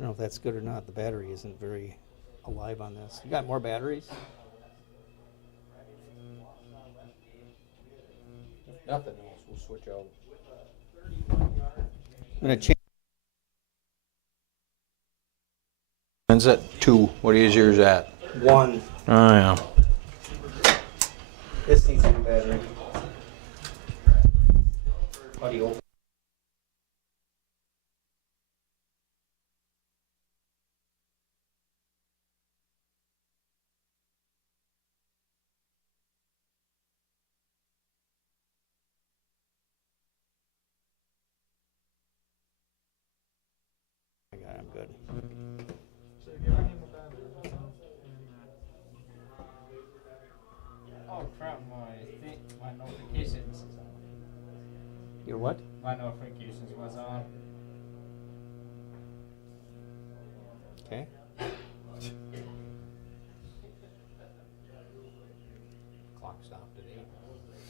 don't know if that's good or not. The battery isn't very alive on this. You got more batteries? If nothing else, we'll switch out. I'm gonna change. Mine's at 2. What is yours at? One. Oh, yeah. This needs a new battery. How do you open? I'm good. Oh crap, my notifications. Your what? My notifications was on. Okay. Clock stopped at 8. Oh, there we go.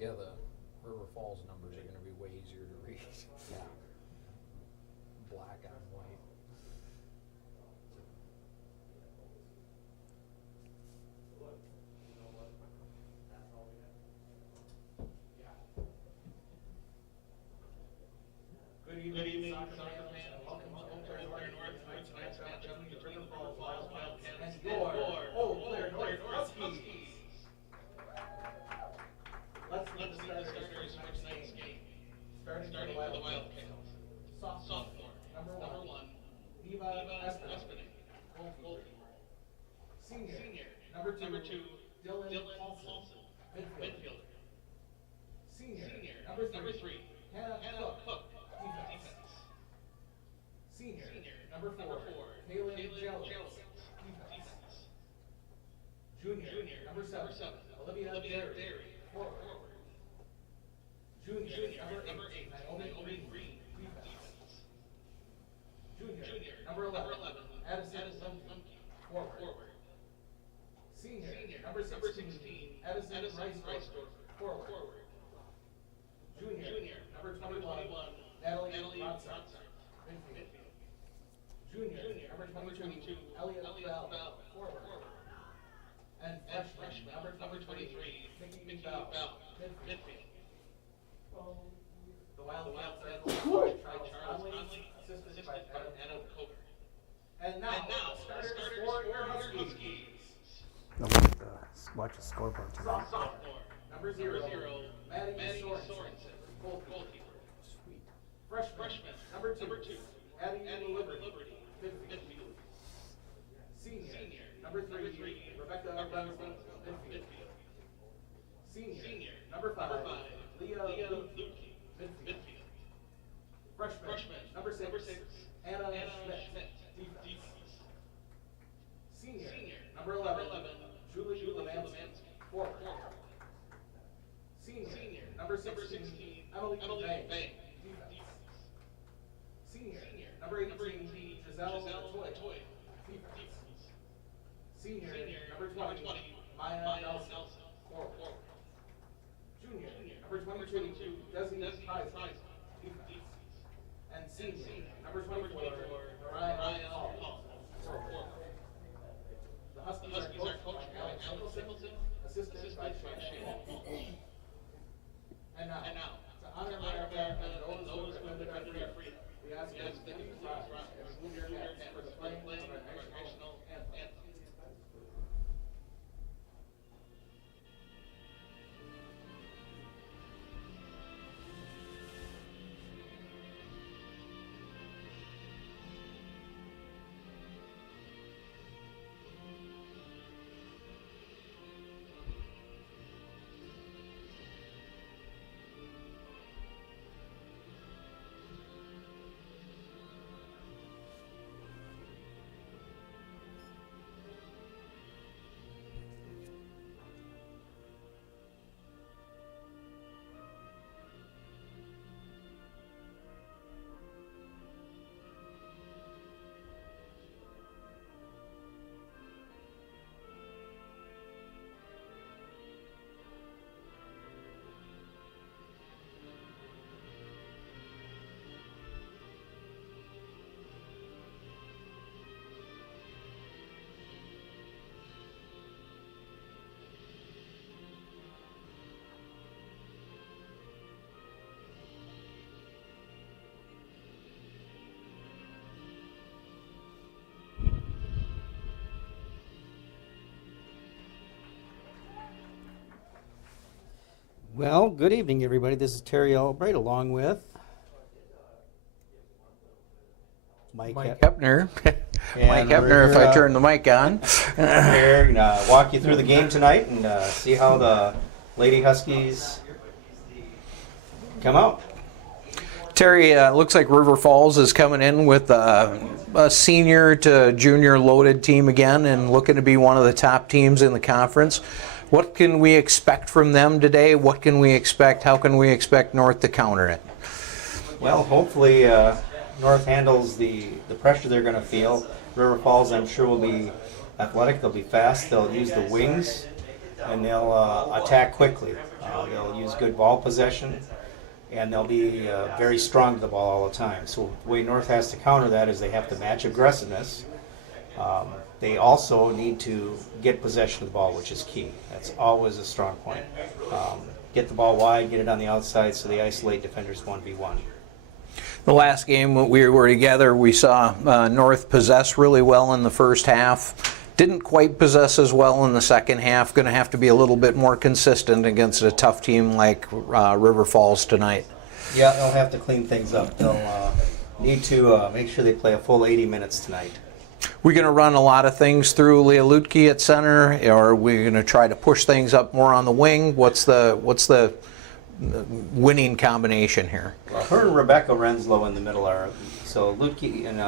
Yeah, the River Falls numbers are going to be way easier to read. Yeah. Black on white. Good evening, soccer fans, and welcome to Claire North for tonight's matchup between the River Falls Wildcats and your Claire North Huskies. Let's meet the starters for tonight's game. Starting for the Wildcats. Sophomore, number one, Neva Espinay, goalkeeper. Senior, number two, Dylan Paulson, midfielder. Senior, number three, Hannah Cook, defense. Senior, number four, Kaylin Jellis, defense. Junior, number seven, Olivia Derry, forward. Junior, number eight, Naomi Green, defense. Junior, number 11, Addison Lemke, forward. Senior, number 16, Addison Reisdorfer, forward. Junior, number 21, Natalie Rotzart, midfield. Junior, number 22, Elliot Bell, forward. And freshman, number 23, Mickey Bell, midfield. The Wildcats are coached by Charles Conley, assisted by Adam Coker. And now the starters for your Huskies. Watch the scoreboard tonight. Sophomore, number 0, Maddie Sorensen, goalkeeper. Sweet. Freshman, number 2, Addie Liberty, midfield. Senior, number 3, Rebecca Benson, midfield. Senior, number 5, Leah Lukey, midfield. Freshman, number 6, Anna Schmidt, defense. Senior, number 11, Julie Lemansky, forward. Senior, number 16, Emily Bay, defense. Senior, number 18, Giselle Latoya, defense. Senior, number 20, Maya Nelson, forward. Junior, number 22, Desi Kaiser, defense. And senior, number 24, Mariah Hall, forward. The Huskies are coached by Alex Singleton, assisted by Shane Hall. And now, to honor America and those who have defended our freedom, we ask that you please rise and remove your hats for the playing of our national anthem. Well, good evening, everybody. This is Terry Albright along with Mike Hepner. And Mike we're Hepner, if here, I turn the mic on. We're gonna walk you through the game tonight and see how the Lady Huskies come out. Terry, looks like River Falls is coming in with a senior to junior loaded team again and looking to be one of the top teams in the conference. What can we expect from them today? What can we expect? How can we expect North to counter it? Well, hopefully North handles the pressure they're going to feel. River Falls, I'm sure, will be athletic. They'll be fast. They'll use the wings, and they'll attack quickly. They'll use good ball possession, and they'll be very strong to the ball all the time. So the way North has to counter that is they have to match aggressiveness. They also need to get possession of the ball, which is key. That's always a strong point. Get the ball wide, get it on the outside so they isolate defenders 1v1. The last game when we were together, we saw North possess really well in the first half. Didn't quite possess as well in the second half. Going to have to be a little bit more consistent against a tough team like River Falls tonight. Yeah, they'll have to clean things up. They'll need to make sure they play a full 80 minutes tonight. We're going to run a lot of things through Leah Lutke at center, or we're going to try to push things up more on the wing. What's the winning combination here? Well, her and Rebecca Renslow in the middle are, so Lutke and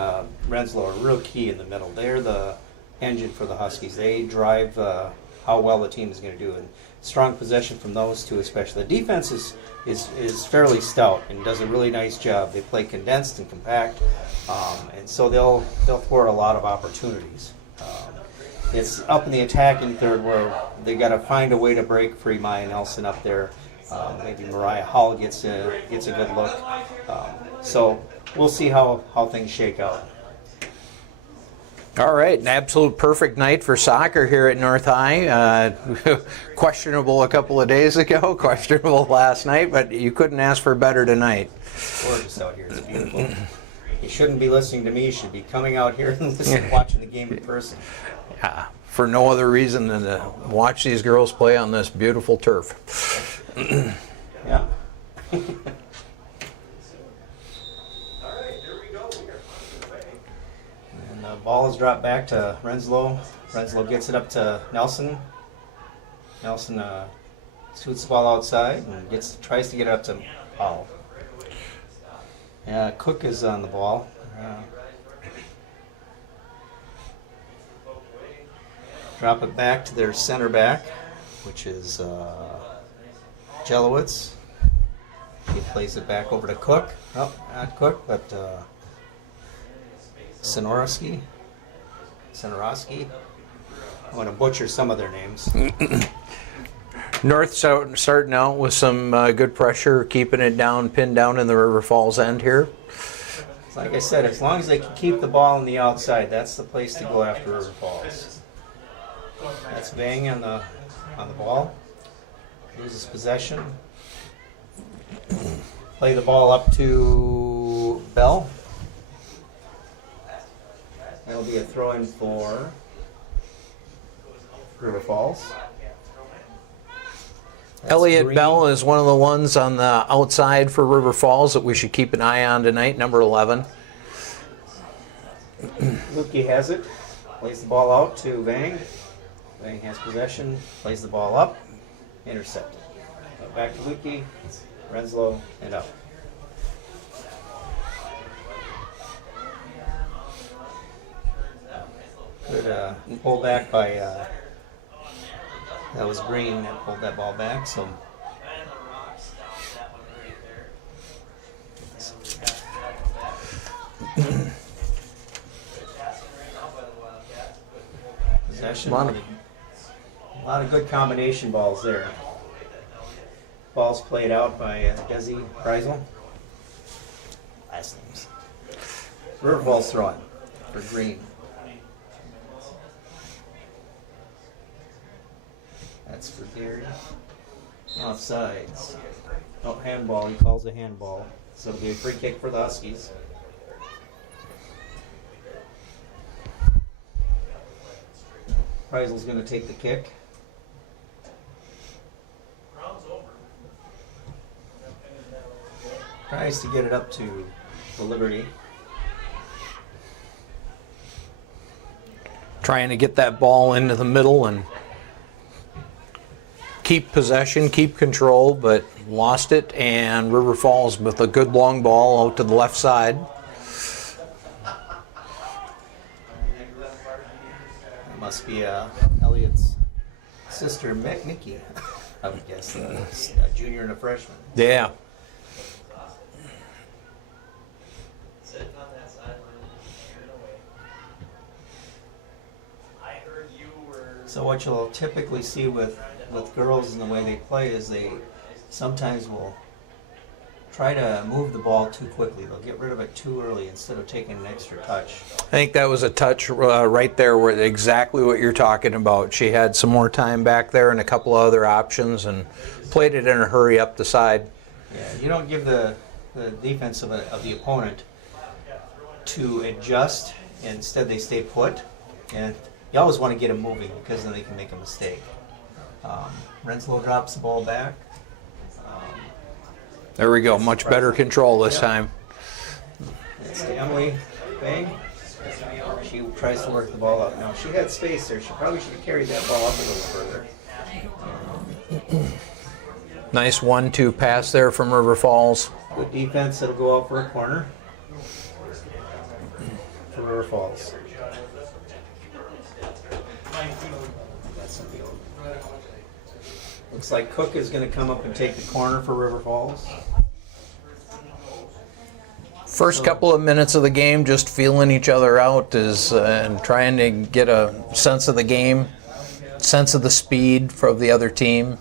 Renslow are real key in the middle. They're the engine for the Huskies. They drive how well the team is going to do, and strong possession from those two especially. The defense is fairly stout and does a really nice job. They play condensed and compact, and so they'll thwart a lot of opportunities. It's up in the attacking third where they got to find a way to break free Maya Nelson up there. Maybe Mariah Hall gets a good look. So we'll see how things shake out. All right, an absolute perfect night for soccer here at North High. Questionable a couple of days ago, questionable last night, but you couldn't ask for better tonight. It's gorgeous out here. It's beautiful. You shouldn't be listening to me. You should be coming out here and watching the game in person. For no other reason than to watch these girls play on this beautiful turf. Yeah. And the ball is dropped back to Renslow. Renslow gets it up to Nelson. Nelson shoots the ball outside and tries to get it up to Powell. Cook is on the ball. Drop it back to their center back, which is Jelowitz. He plays it back over to Cook. Oh, not Cook, but Sonorowski. I'm going to butcher some of their names. North starting out with some good pressure, keeping it down, pinned down in the River Falls end here. Like I said, as long as they can keep the ball on the outside, that's the place to go after River Falls. That's Vang on the ball. Loses possession. Play the ball up to Bell. That'll be a throw-in for River Falls. That's Elliot Green. Bell is one of the ones on the outside for River Falls that we should keep an eye on tonight, number 11. Lutke has it. Plays the ball out to Vang. Vang has possession. Plays the ball up. Intercepted. Back to Lutke. Renslow and up. Good pull back by that was Green that pulled that ball back. So possession. A lot of good combination balls there. Ball's played out by Desi Kreisel. Last names. River Falls throwing for Green. That's for Gary. Offsides. Oh, handball. He calls a handball. So it'll be a free kick for the Huskies. Kreisel's going to take the kick. Tries to get it up to the Liberty. Trying to get that ball into the middle and keep possession, keep control, but lost it. And River Falls with a good long ball out to the left side. It must be Elliot's sister, Mickey, I would guess. A junior and a freshman. Yeah. Sitting on that sideline, cheering away. I heard you were. So what you'll typically see with girls and the way they play is they sometimes will try to move the ball too quickly. They'll get rid of it too early instead of taking an extra touch. I think that was a touch right there where exactly what you're talking about. She had some more time back there and a couple of other options and played it in a hurry up the side. Yeah, you don't give the defense of the opponent to adjust. Instead, they stay put. And you always want to get them moving because then they can make a mistake. Renslow drops the ball back. There we go. Much better control this time. It's to Emily Bang. She tries to work the ball up. Now, she had space there. She probably should have carried that ball up a little further. Nice 1-2 pass there from River Falls. Good defense. It'll go out for a corner for River Falls. Looks like Cook is going to come up and take the corner for River Falls. First couple of minutes of the game, just feeling each other out and trying to get a sense of the game, sense of the speed from the other team.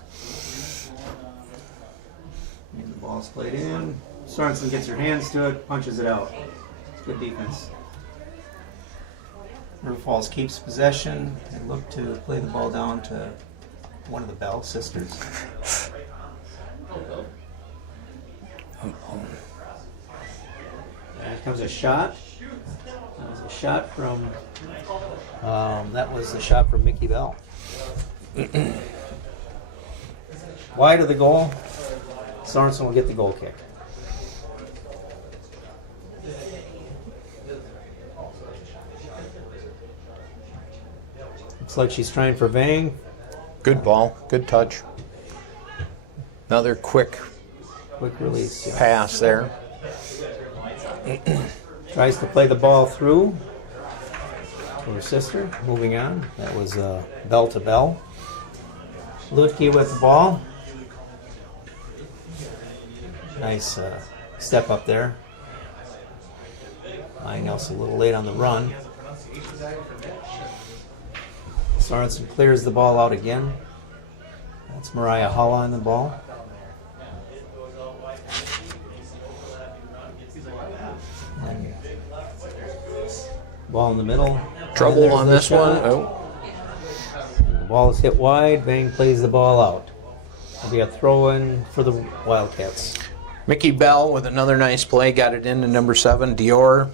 And the ball's played in. Sorensen gets her hands to it, punches it out. It's good defense. River Falls keeps possession and look to play the ball down to one of the Bell sisters. There comes a shot. That was a shot from. That was the shot from Mickey Bell. Wide of the goal. Sorensen will get the goal kick. Looks like she's trying for Vang. Good ball, good touch. Another quick Quick release. pass there. Tries to play the ball through to her sister. Moving on. That was Bell to Bell. Lutke with the ball. Nice step up there. Nelson a little late on the run. Sorensen clears the ball out again. That's Mariah Hull on the ball. And ball in the middle. Trouble There's on the this one. shot. Oh, And the ball is hit wide. Bang plays the ball out. It'll be a throw-in for the Wildcats. Mickey Bell with another nice play, got it into number 7, Door.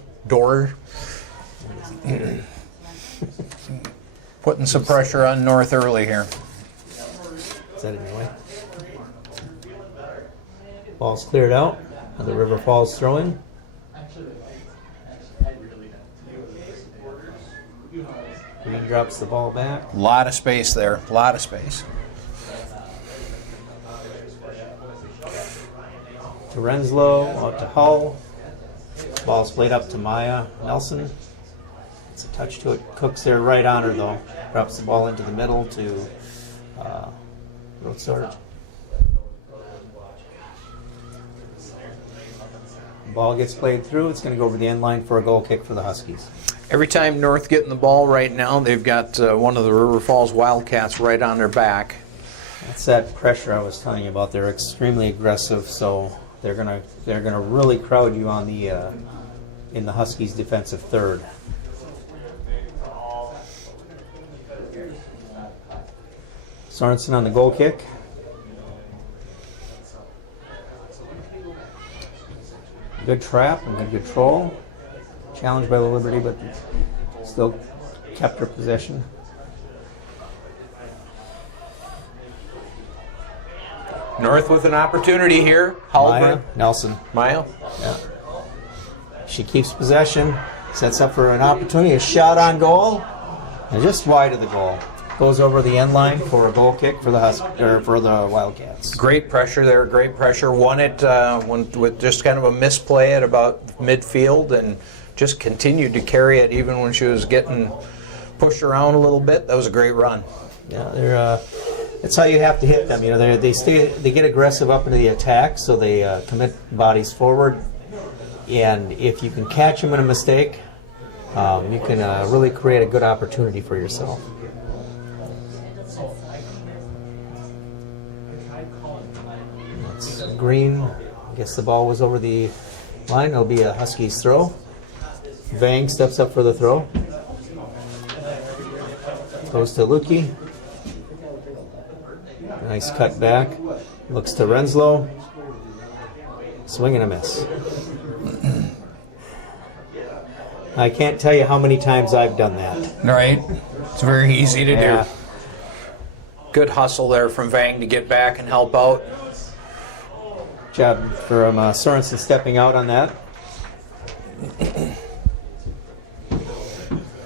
Putting some pressure on North early here. Is that anyway? Ball's cleared out. The River Falls throw-in. Green drops the ball back. A lot of space there, a lot of space. To Renslow, out to Hull. Ball's played up to Maya Nelson. It's a touch to it. Cook's there right on her though. Drops the ball into the middle to Rotsort. Ball gets played through. It's going to go over the end line for a goal kick for the Huskies. Every time North getting the ball right now, they've got one of the River Falls Wildcats right on their back. That's that pressure I was telling you about. They're extremely aggressive, so they're gonna really crowd you on the in the Huskies' defensive third. Sorensen on the goal kick. Good trap and good control. Challenged by the Liberty, but still kept her possession. North with an opportunity here. Maya Halbert. Nelson. Maya. Yeah. She keeps possession, sets up for an opportunity, a shot on goal, and just wide of the goal. Goes over the end line for a goal kick for the Wildcats. Great pressure there. Great pressure. Won it with just kind of a misplay at about midfield, and just continued to carry it even when she was getting pushed around a little bit. That was a great run. Yeah, they're. That's how you have to hit them. You know, they get aggressive up into the attack, so they commit bodies forward. And if you can catch them in a mistake, you can really create a good opportunity for yourself. That's green. I guess the ball was over the line. It'll be a Huskies throw. Vang steps up for the throw. Goes to Lukey. Nice cut back. Looks to Renslow. Swing and a miss. I can't tell you how many times I've done that. Right. It's very easy to Yeah. do. Good hustle there from Vang to get back and help out. Job from Sorensen stepping out on that.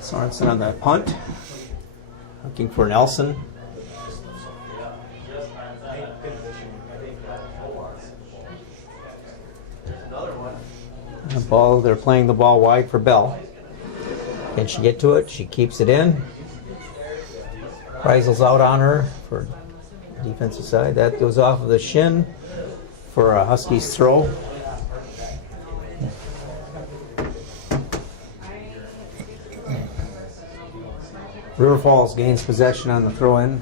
Sorensen on the punt. Looking for Nelson. The ball, they're playing the ball wide for Bell. Can she get to it? She keeps it in. Kreisel's out on her for defensive side. That goes off of the shin for a Huskies throw. River Falls gains possession on the throw-in.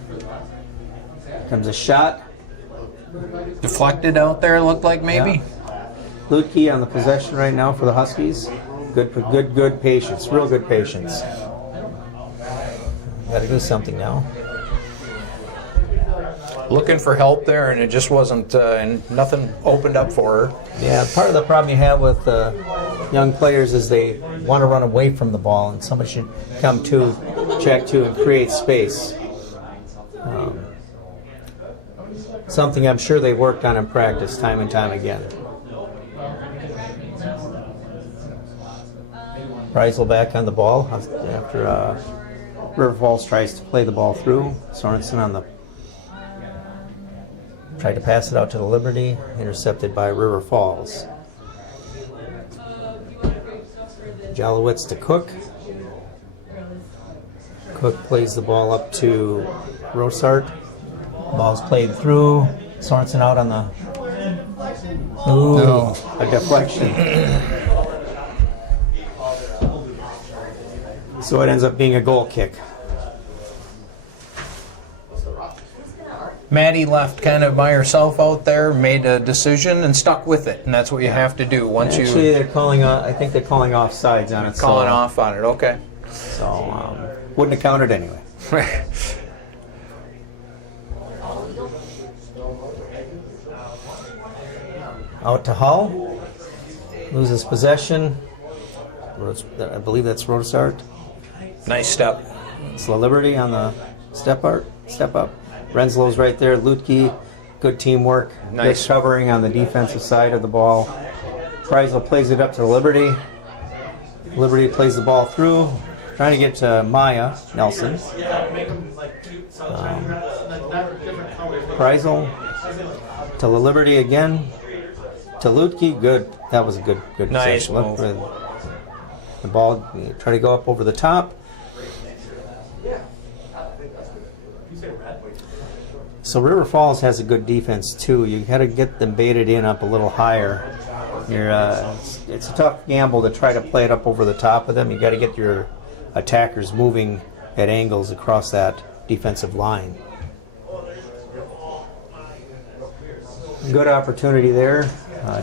Comes a shot. Deflected out there, looked like maybe. Yeah. Lutke on the possession right now for the Huskies. Good patience. Real good patience. Got to do something now. Looking for help there, and it just wasn't, and nothing opened up for her. Yeah, part of the problem you have with young players is they want to run away from the ball, and somebody should come to, check to, and create space. Something I'm sure they worked on in practice time and time again. Preisel back on the ball after River Falls tries to play the ball through. Sorensen on the tried to pass it out to the Liberty, intercepted by River Falls. Jalowitz to Cook. Cook plays the ball up to Rosart. Ball's played through. Sorensen out on the. Ooh, No. a deflection. So it ends up being a goal kick. Maddie left kind of by herself out there, made a decision, and stuck with it, and that's what you have to do once Actually, you they're calling. I think they're calling offsides on it. calling off on it. Okay. So wouldn't have counted anyway. Out to Hull. Loses possession. I believe that's Rosart. Nice step. It's La Liberty on the step up. Renslow's right there. Lutke, good teamwork. Nice. Good covering on the defensive side of the ball. Preisel plays it up to Liberty. Liberty plays the ball through, trying to get to Maya Nelson. Preisel to La Liberty again. To Lutke, good. That was a good Nice possession. move. The ball, try to go up over the top. So River Falls has a good defense too. You got to get them baited in up a little higher. It's a tough gamble to try to play it up over the top of them. You got to get your attackers moving at angles across that defensive line. Good opportunity there.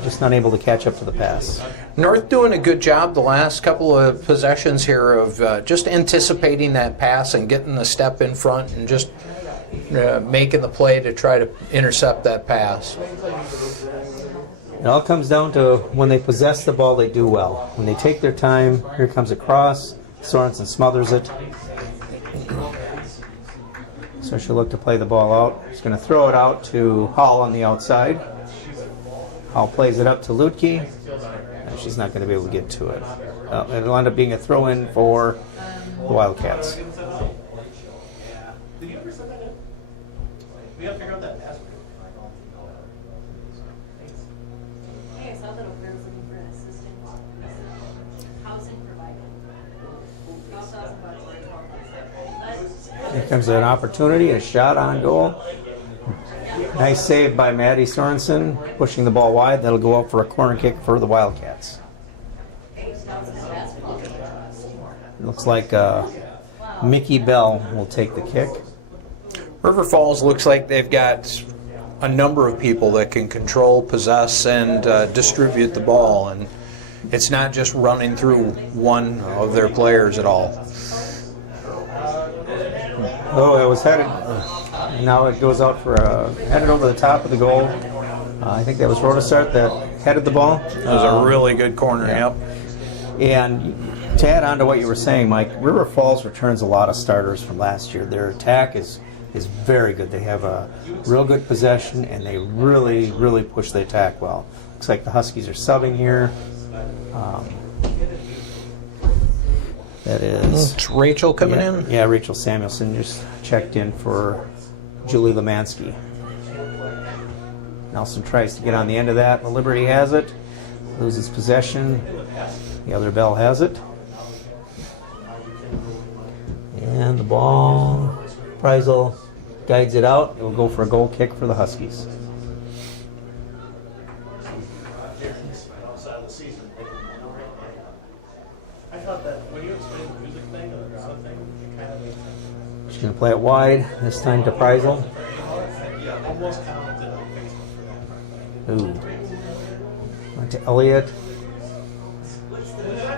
Just not able to catch up to the pass. North doing a good job the last couple of possessions here of just anticipating that pass and getting the step in front and just making the play to try to intercept that pass. It all comes down to when they possess the ball, they do well. When they take their time, here comes a cross. Sorensen smothers it. So she'll look to play the ball out. She's going to throw it out to Hall on the outside. Hall plays it up to Lutke. And she's not going to be able to get to it. It'll end up being a throw-in for the Wildcats. Did you ever send that in? We gotta figure out that password. Hey, I saw that over there was looking for an assistant housing provider. $12,000. Here comes an opportunity, a shot on goal. Nice save by Maddie Sorensen, pushing the ball wide. That'll go up for a corner kick for the Wildcats. Looks like Mickey Bell will take the kick. River Falls looks like they've got a number of people that can control, possess, and distribute the ball, and it's not just running through one of their players at all. Oh, it was headed. Now it goes out for headed over the top of the goal. I think that was Rodestart that headed the ball. That was a really good corner, yep. And to add on to what you were saying, Mike, River Falls returns a lot of starters from last year. Their attack is very good. They have a real good possession, and they really, really push the attack well. Looks like the Huskies are subbing here. That is... It's Rachel coming in. Yeah, Rachel Samuelson just checked in for Julie Lemansky. Nelson tries to get on the end of that, but Liberty has it. Loses possession. The other Bell has it. And the ball, Preisel guides it out. It will go for a goal kick for the Huskies. I thought that when you explained the music thing or the drama thing, it kind of made sense. She's going to play it wide, this time to Preisel. Yeah, almost talented on Facebook for that part. Ooh. Went to Elliott.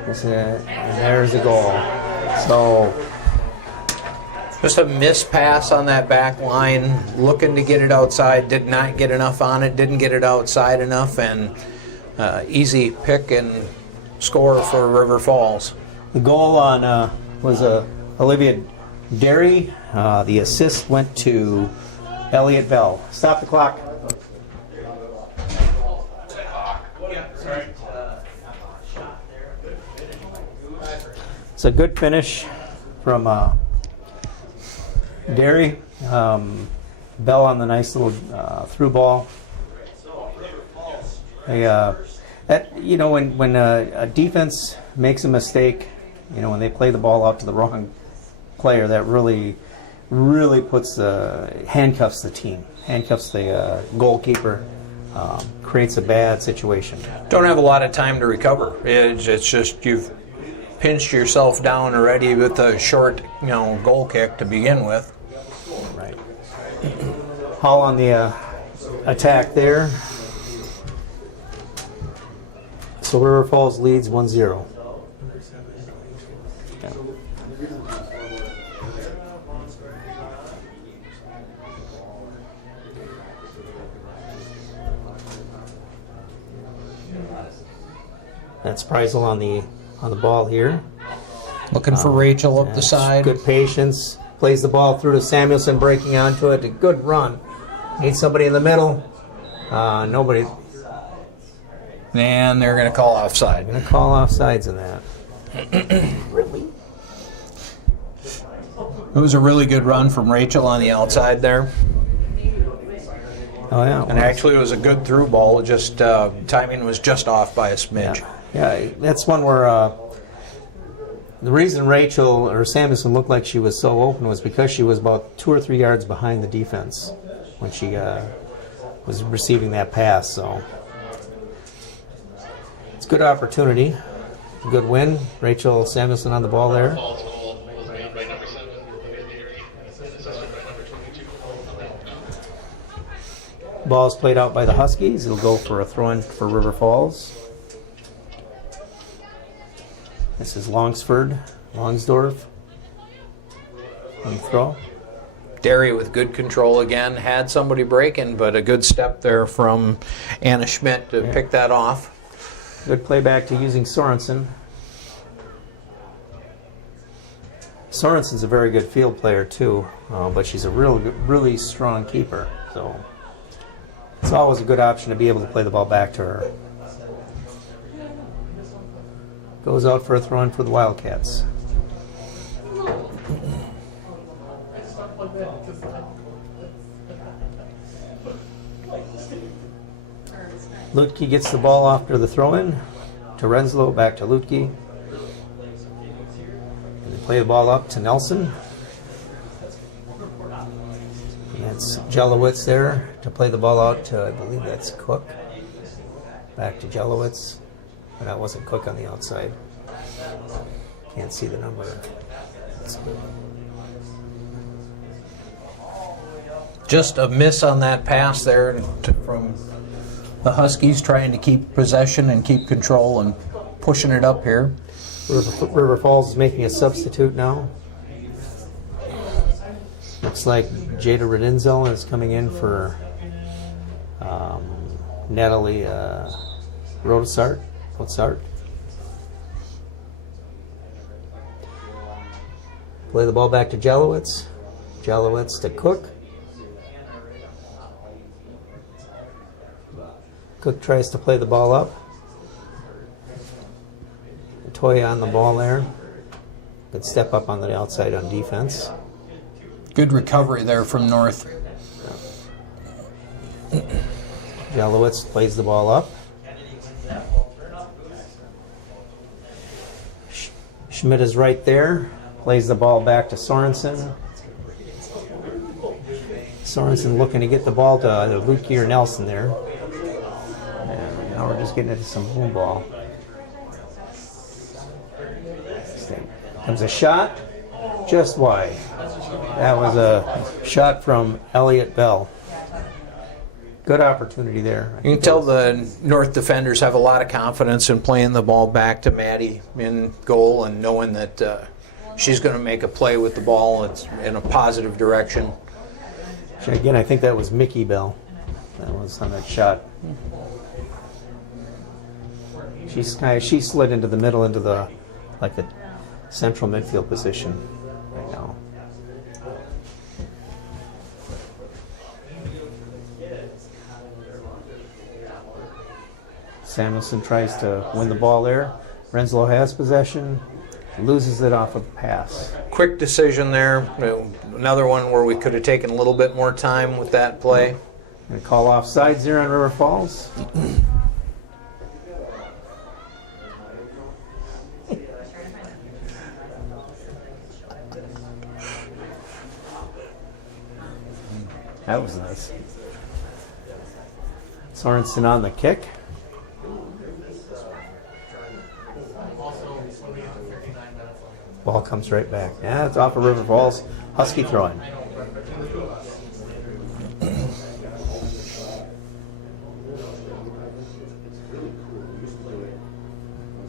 That's it. And there's a goal. So, Just a missed pass on that back line, looking to get it outside, did not get enough on it, didn't get it outside enough, and easy pick and score for River Falls. the goal on was Olivia Derry. The assist went to Elliott Bell. Stop the clock. It's a good finish from Derry. Bell on the nice little through ball. When a defense makes a mistake, when they play the ball out to the wrong player, that really puts handcuffs the team, handcuffs the goalkeeper, creates a bad situation. Don't have a lot of time to recover. It's just you've pinched yourself down already with a short, goal kick to begin with. Right. Hall on the attack there. So River Falls leads 1-0. Yeah. That's Preisel on the ball here. Looking for Rachel up the That's side. Good patience. Plays the ball through to Samuelson, breaking onto it. A good run. Needs somebody in the middle. Nobody. And they're going to call offside. Going to call offsides in that. It was a really good run from Rachel on the outside there. Oh yeah. And actually it was a good through ball, just timing was just off by a smidge. Yeah, that's one where the reason Rachel or Samuelson looked like she was so open was because she was about 2 or 3 yards behind the defense when she was receiving that pass. So it's a good opportunity, a good win. Rachel Samuelson on the ball there. Falls goal was made by number 7, Olivia Derry, and assisted by number 22. Ball is played out by the Huskies. It'll go for a throw-in for River Falls. This is Longsdorf on the throw. Derry with good control again, had somebody breaking, but a good step there from Anna Schmidt to pick that off. Good play back to using Sorensen. Sorensen's a very good field player too, but she's a really strong keeper. So it's always a good option to be able to play the ball back to her. Goes out for a throw in for the Wildcats. Lutke gets the ball after the throw-in to Renslow, back to Lutke. And they play the ball up to Nelson. And it's Jelowitz there to play the ball out to, I believe that's Cook. Back to Jelowitz. But that wasn't Cook on the outside. Can't see the number. Just a miss on that pass there from the Huskies, trying to keep possession and keep control and pushing it up here. River Falls is making a substitute now. Looks like Jada Redinzel is coming in for Natalie Rotsart. Play the ball back to Jelowitz. Jelowitz to Cook. Cook tries to play the ball up. Toya on the ball there. Good step up on the outside on defense. Good recovery there from North. Jelowitz plays the ball up. Schmidt is right there. Plays the ball back to Sorensen. Sorensen looking to get the ball to either Lutke or Nelson there. And now we're just getting into some boom ball. Comes a shot, just wide. That was a shot from Elliott Bell. Good opportunity there. You can tell the North defenders have a lot of confidence in playing the ball back to Maddie in goal and knowing that she's going to make a play with the ball. It's in a positive direction. Again, I think that was Mickey Bell. That was on that shot. She slid into the middle, into the central midfield position right now. Samuelson tries to win the ball there. Renslow has possession, loses it off a pass. Quick decision there. Another one where we could have taken a little bit more time with that play. Going to call offsides there on River Falls. That was nice. Sorensen on the kick. Ball comes right back. Yeah, it's off of River Falls. Husky throwing.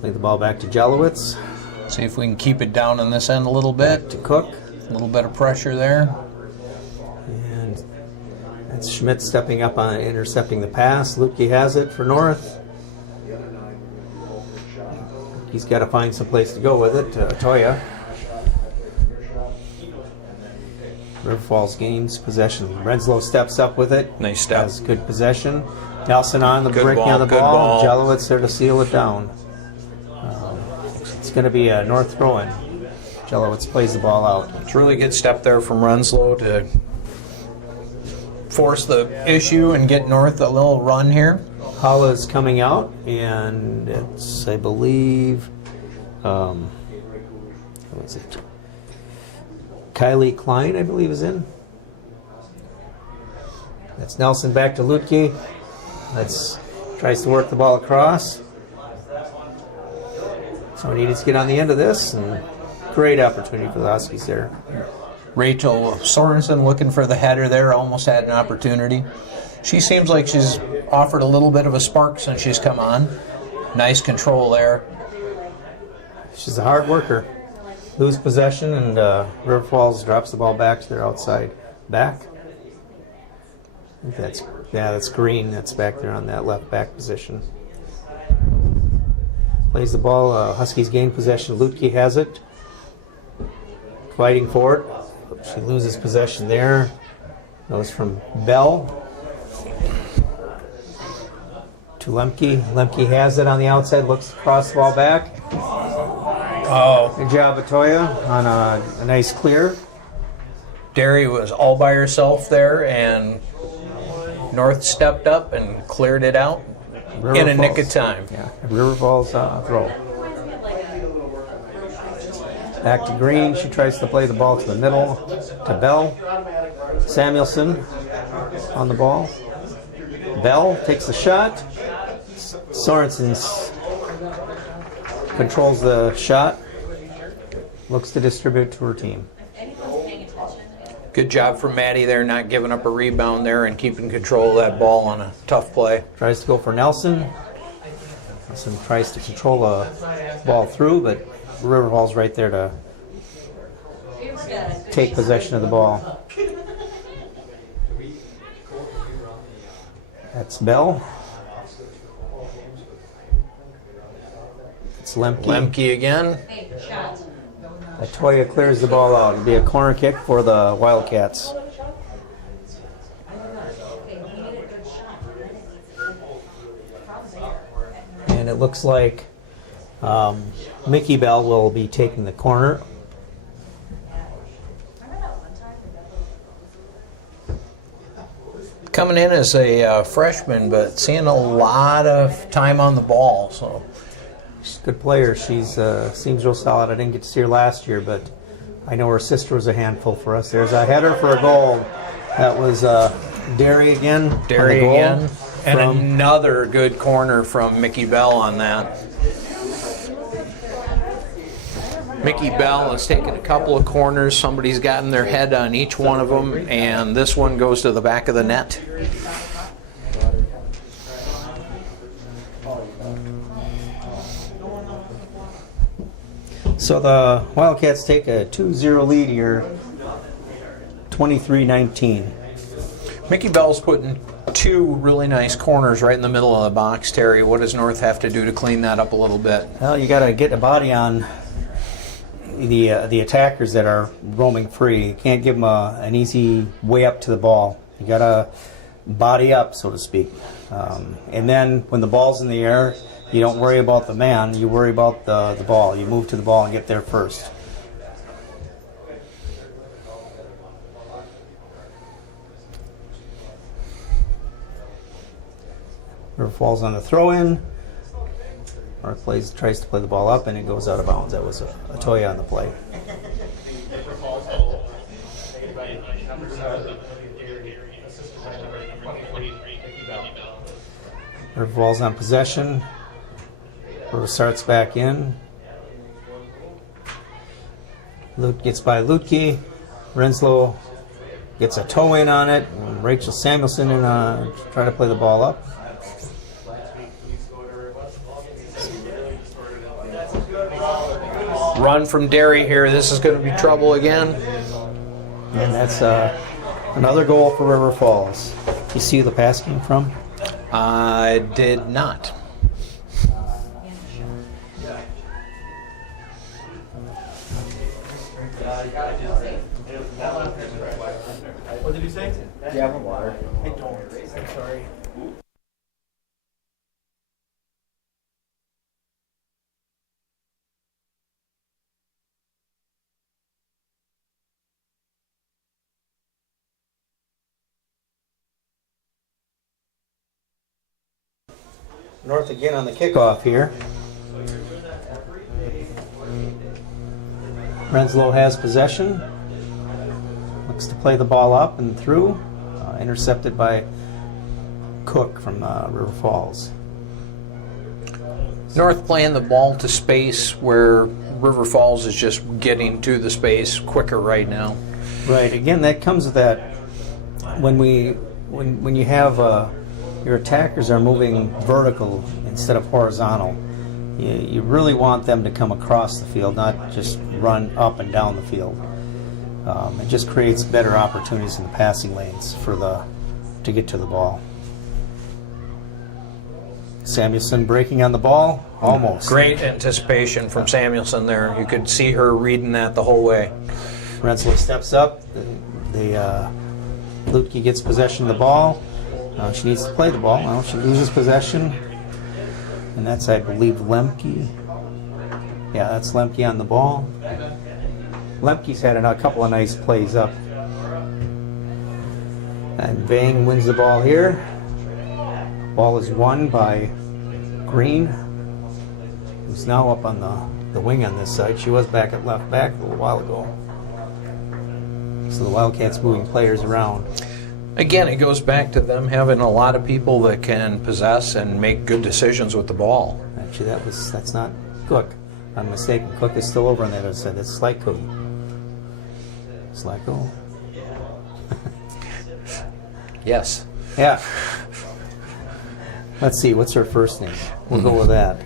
Play the ball back to Jelowitz. See if we can keep it down on this end a little bit. To Cook. A little bit of pressure there. And that's Schmidt stepping up on intercepting the pass. Lutke has it for North. He's got to find some place to go with it. Toya. River Falls gains possession. Renslow steps up with it. Nice step. Has good possession. Nelson on the Good breaking ball, on the good ball. ball. Jelowitz there to seal it down. It's going to be a North throw-in. Jelowitz plays the ball out. It's a really good step there from Renslow to force the issue and get North a little run here. Hala is coming out, and it's, I believe, what was it? Kylie Klein, I believe, is in. That's Nelson back to Lutke. Tries to work the ball across. So we needed to get on the end of this, and great opportunity for the Huskies there. Rachel Sorensen looking for the header there, almost had an opportunity. She seems like she's offered a little bit of a spark since she's come on. Nice control there. She's a hard worker. Lose possession, and River Falls drops the ball back to their outside back. I think that's Green. That's back there on that left back position. Plays the ball. Huskies gain possession. Lutke has it. fighting for it. She loses possession there. Goes from Bell to Lemke. Lemke has it on the outside, looks across the ball back. Oh, Good job, Atoya, on a nice clear. Derry was all by herself there, and North stepped up and cleared it out in a nick of time. Yeah, River Falls throw. Reminds me of like a grocery store. Back to Green. She tries to play the ball to the middle to Bell. Samuelson on the ball. Bell takes the shot. Sorensen controls the shot. Looks to distribute to her team. If anyone's paying attention, Good job from Maddie there, not giving up a rebound there and keeping control of that ball on a tough play. Tries to go for Nelson. Nelson tries to control the ball through, but River Falls right there to take possession of the ball. That's Bell. It's Lemke. Lemke again. hey, shot. Atoya clears the ball out. It'll be a corner kick for the Wildcats. Okay, we need a good shot. And then it needs to from there. And it looks like Mickey Bell will be taking the corner. Remember that one time we got Coming in as a freshman, but seeing a lot of time on the ball. So She's a good player. She's seems real solid. I didn't get to see her last year, but I know her sister was a handful for us. There's a header for a goal. That was Derry again. on the Derry goal again, and from- another good corner from Mickey Bell on that. Mickey Bell has taken a couple of corners. Somebody's gotten their head on each one of them, and this one goes to the back of the net. So the Wildcats take a 2-0 lead here, 23-19. Mickey Bell's putting two really nice corners right in the middle of the box, Terry. What does North have to do to clean that up a little bit? Well, you got to get a body on the attackers that are roaming free. You can't give them an easy way up to the ball. You got to body up, so to speak. And then when the ball's in the air, you don't worry about the man. You worry about the ball. You move to the ball and get there first. River Falls on the throw-in. North tries to play the ball up, and it goes out of bounds. That was Atoya on the play. River Falls on possession. River starts back in. Lute gets by Lutke. Renslow gets a toe in on it. And Rachel Samuelson and try to play the ball up. Run from Derry here. This is going to be trouble again. And that's another goal for River Falls. You see who the pass came from? I did not. What did you say? Do you have a water? I don't. I'm sorry. North again on the kickoff here. Renslow has possession. Looks to play the ball up and through. Intercepted by Cook from River Falls. North playing the ball to space where River Falls is just getting to the space quicker right now. Right. Again, that comes with that when you have your attackers are moving vertical instead of horizontal. You really want them to come across the field, not just run up and down the field. It just creates better opportunities in the passing lanes to get to the ball. Samuelson breaking on the ball, almost. Great anticipation from Samuelson there. You could see her reading that the whole way. Renslow steps up. Lutke gets possession of the ball. She needs to play the ball. Well, she loses possession. And that's, I believe, Lemke. Yeah, that's Lemke on the ball. Lemke's had a couple of nice plays up. And Bang wins the ball here. Ball is won by Green, who's now up on the wing on this side. She was back at left back a little while ago. So the Wildcats moving players around. Again, it goes back to them having a lot of people that can possess and make good decisions with the ball. Actually, that's not Cook. I'm mistaken. Cook is still over on the other side. That's Slyko. Slyko? Yes. Yeah. Let's see, what's her first name? We'll go with that.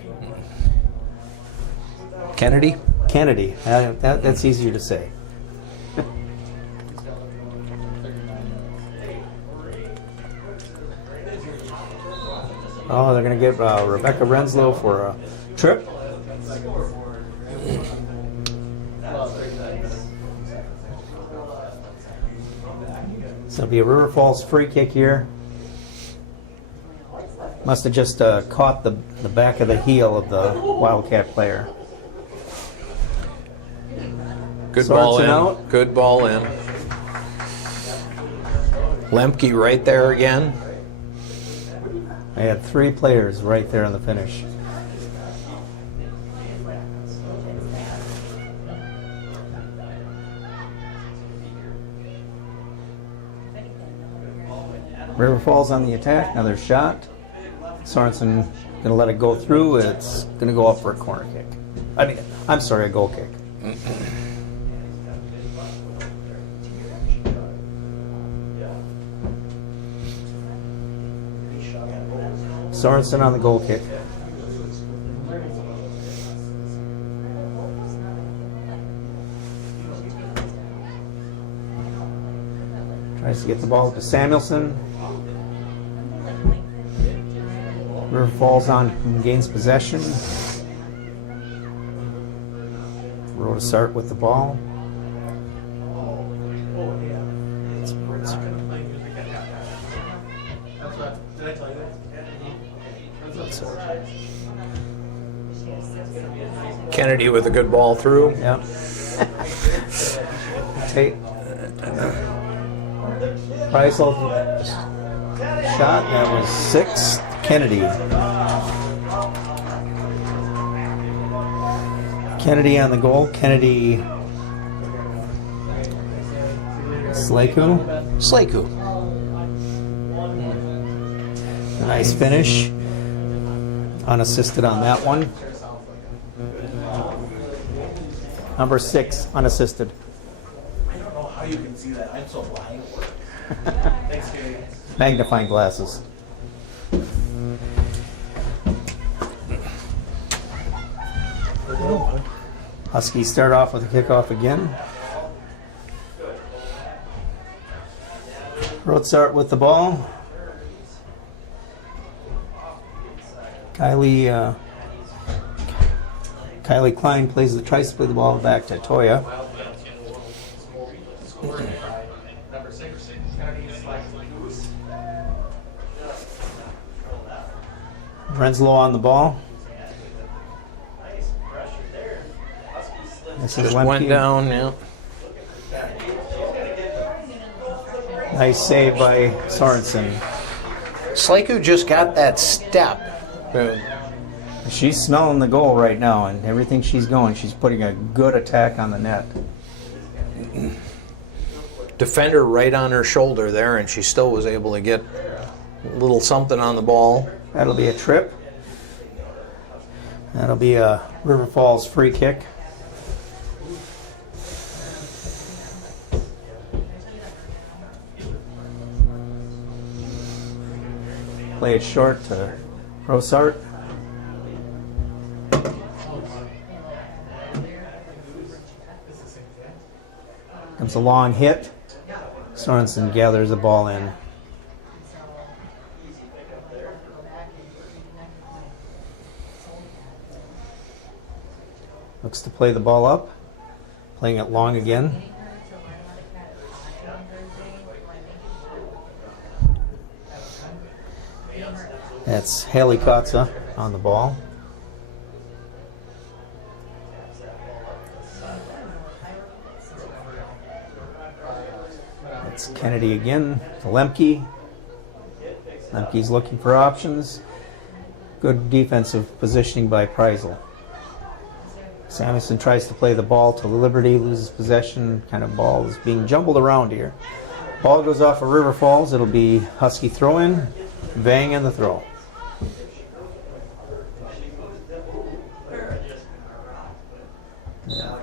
Kennedy? Kennedy. That's easier to say. Oh, they're going to give Rebecca Renslow for a trip. So it'll be a River Falls free kick here. Must have just caught the back of the heel of the Wildcat player. Good ball Sorensen in. out. Good ball in. Lemke right there again. I had 3 players right there on the finish. River Falls on the attack. Another shot. Sorensen going to let it go through. It's going to go up for a corner kick. I'm sorry, a goal kick. Sorensen on the goal kick. Tries to get the ball to Samuelson. River Falls on, gains possession. Rodesart with the ball. Kennedy with a good ball through. Yep. Tate. Preisel shot. That was 6. Kennedy. Kennedy on the goal. Kennedy. Slaku. Slaku. A nice finish. Unassisted on that one. Number 6, unassisted. I don't know how you can see that. I'm so blind. Thanks, Gary. Magnifying glasses. Huskies start off with a kickoff again. Rodesart with the ball. Kylie Klein plays the tries to play the ball back to Toya. Number 6, Kennedy Slyko. Renslow on the ball. This is Just Lemke. went down, yeah. Nice save by Sorensen. Slaku just got that step. She's smelling the goal right now, and everything she's going, she's putting a good attack on the net. Defender right on her shoulder there, and she still was able to get a little something on the ball. That'll be a trip. That'll be a River Falls free kick. Play it short to Rodesart. Comes a long hit. Sorensen gathers the ball in. Looks to play the ball up. Playing it long again. That's Haley Kotza on the ball. That's Kennedy again to Lemke. Lemke's looking for options. Good defensive positioning by Preisel. Samuelson tries to play the ball to Liberty, loses possession. Kind of ball is being jumbled around here. Ball goes off of River Falls. It'll be Husky throw in. Vang in the throw. Yeah.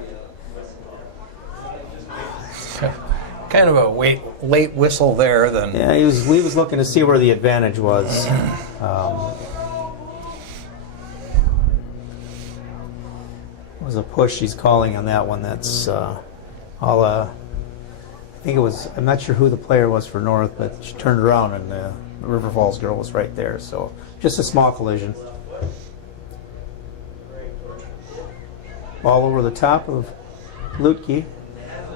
Kind of a late whistle there. Then Yeah, he was looking to see where the advantage was. It was a push he's calling on that one. That's I think it was, I'm not sure who the player was for North, but she turned around and the River Falls girl was right there. So just a small collision. Ball over the top of Lutke.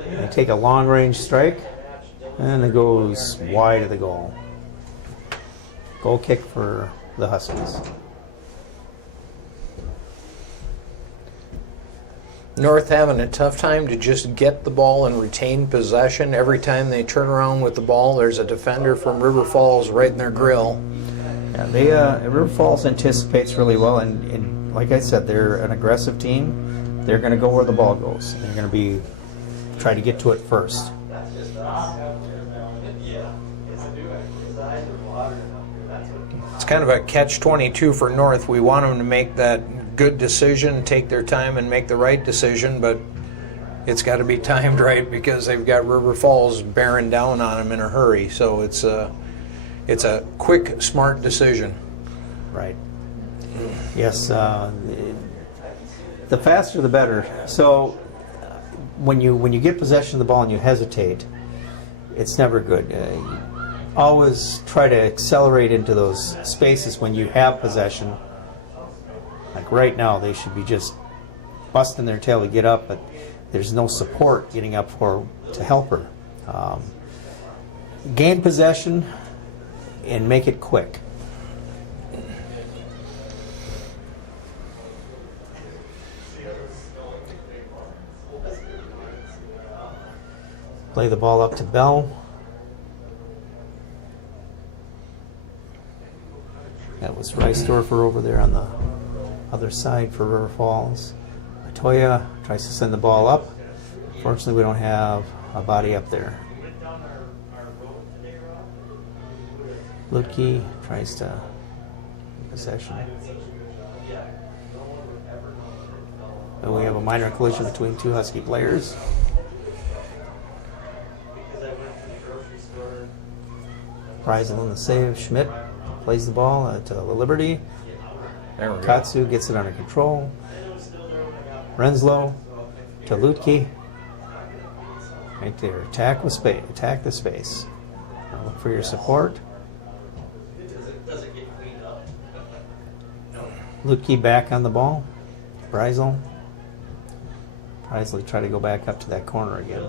They take a long range strike and it goes wide of the goal. Goal kick for the Huskies. North having a tough time to just get the ball and retain possession. Every time they turn around with the ball, there's a defender from River Falls right in their grill. Yeah, they River Falls anticipates really well, and like I said, they're an aggressive team. They're going to go where the ball goes. They're going to be try to get to it first. It's kind of a catch-22 for North. We want them to make that good decision, take their time and make the right decision, but it's got to be timed right because they've got River Falls bearing down on them in a hurry. So it's a quick, smart decision. Right. Yes. The faster, the better. So when you get possession of the ball and you hesitate, it's never good. Always try to accelerate into those spaces when you have possession. Like right now, they should be just busting their tail to get up, but there's no support getting up to help her. Gain possession and make it quick. Play the ball up to Bell. That was Reisdorfer over there on the other side for River Falls. Latoya tries to send the ball up. Fortunately, we don't have a body up there. Lutke tries to possession. And we have a minor collision between two Husky players. Preisel in the save. Schmidt plays the ball to Liberty. There we go. Katsu gets it under control. Renslow to Lutke. Right there. Attack with space. Attack the space. Now look for your support. Lutke back on the ball. Preisel. Preisel try to go back up to that corner again.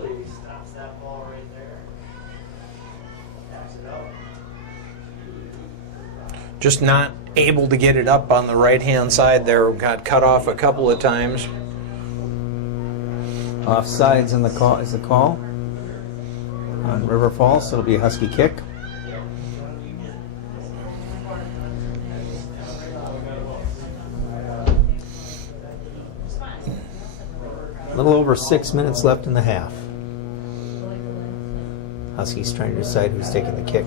Just not able to get it up on the right-hand side there. Got cut off a couple of times. Offsides in the call is the call on River Falls, so it'll be a Husky kick. A little over 6 minutes left in the half. Huskies trying to decide who's taking the kick.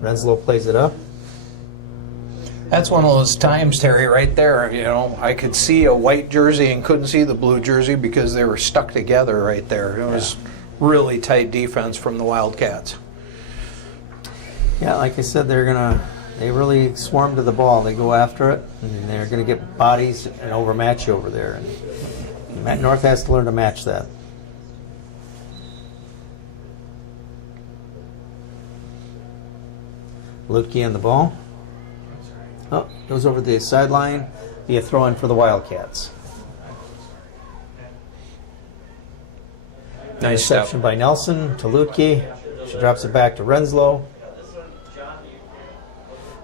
Renslow plays it up. That's one of those times, Terry, right there. You know, I could see a white jersey and couldn't see the blue jersey because they were stuck together right there. It was really tight defense from the Wildcats. Yeah, like I said, they really swarm to the ball. They go after it, and they're going to get bodies and overmatch you over there. And North has to learn to match that. Lutke on the ball. Oh, goes over the sideline. Be a throw-in for the Wildcats. Nice step. Interception by Nelson to Lutke. She drops it back to Renslow.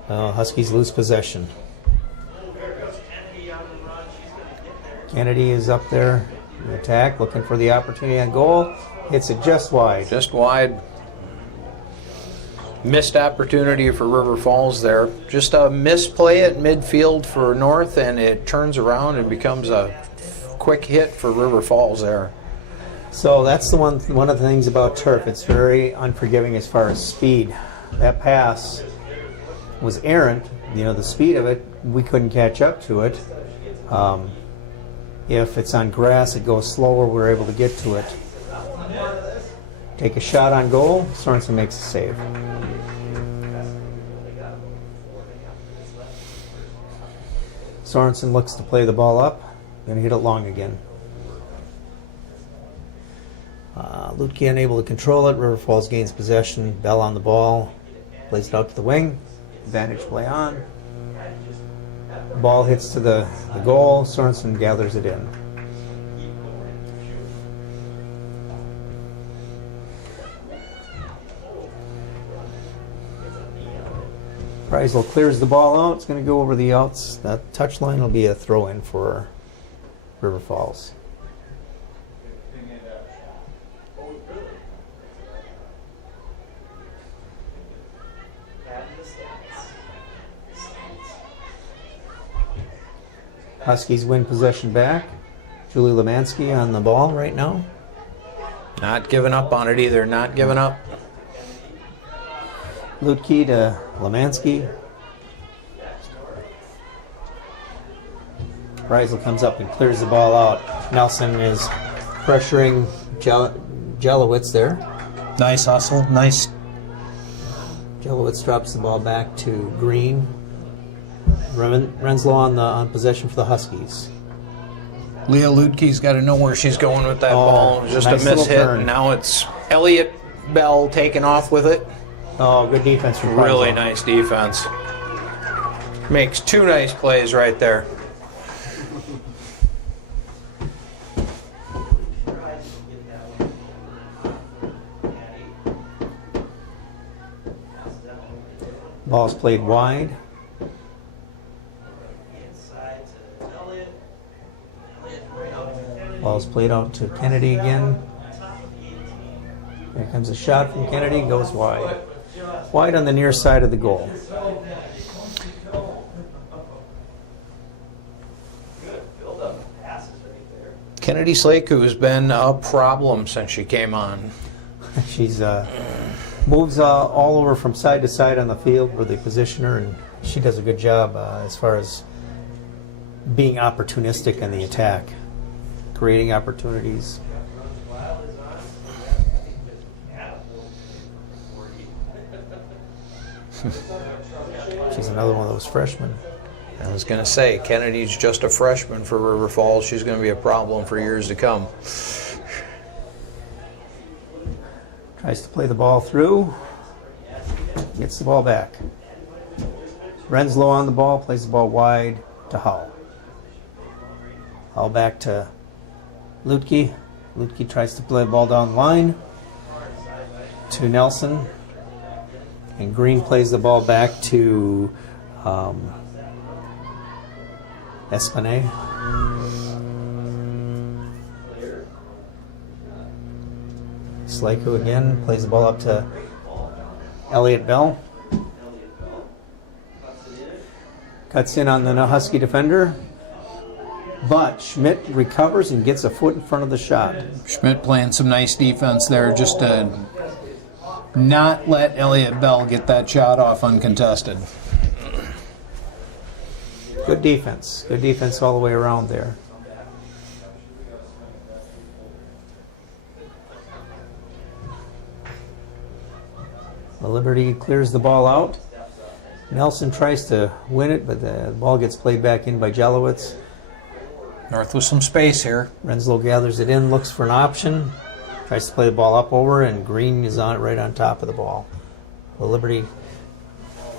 Huskies lose possession. Kennedy is up there in attack, looking for the opportunity on goal. Hits it just wide. Just wide. Missed opportunity for River Falls there. Just a misplay at midfield for North, and it turns around and becomes a quick hit for River Falls there. So that's the one of the things about turf. It's very unforgiving as far as speed. That pass was errant. You know, the speed of it, we couldn't catch up to it. If it's on grass, it goes slower. We're able to get to it. Take a shot on goal. Sorensen makes a save. Sorensen looks to play the ball up. Going to hit it long again. Lutke unable to control it. River Falls gains possession. Bell on the ball. Plays it out to the wing. Advantage play on. Ball hits to the goal. Sorensen gathers it in. Preisel clears the ball out. It's going to go over the outs. That touch line will be a throw in for River Falls. Huskies win possession back. Julie Lemansky on the ball right now. Not giving up on it either. Not giving up. Lutke to Lemansky. Preisel comes up and clears the ball out. Nelson is pressuring Jelowitz there. Nice hustle. Nice. Jelowitz drops the ball back to Green. Renslow on possession for the Huskies. Leah Lutke's got to know where she's going with that ball. It was just nice a miss little hit, turn. and now it's Elliot Bell taking off with it. Oh, good defense from Preisel. Really nice defense. Makes two nice plays right there. Ball's played wide. Ball's played out to Kennedy again. Here comes a shot from Kennedy, goes wide. Wide on the near side of the goal. Kennedy Slaku has been a problem since she came on. She's moves all over from side to side on the field where they position her, and she does a good job as far as being opportunistic in the attack, creating opportunities. She's another one of those freshmen. I was going to say, Kennedy's just a freshman for River Falls. She's going to be a problem for years to come. Tries to play the ball through. Gets the ball back. Renslow on the ball, plays the ball wide to Hull. Hull back to Lutke. Lutke tries to play the ball down the line to Nelson. And Green plays the ball back to Espinay. Slaku again plays the ball up to Elliot Bell. Cuts in on the Husky defender. But Schmidt recovers and gets a foot in front of the shot. Schmidt playing some nice defense there just to not let Elliot Bell get that shot off uncontested. Good defense. Good defense all the way around there. The Liberty clears the ball out. Nelson tries to win it, but the ball gets played back in by Jelowitz. North with some space here. Renslow gathers it in, looks for an option, tries to play the ball up over, and Green is on it right on top of the ball. The Liberty,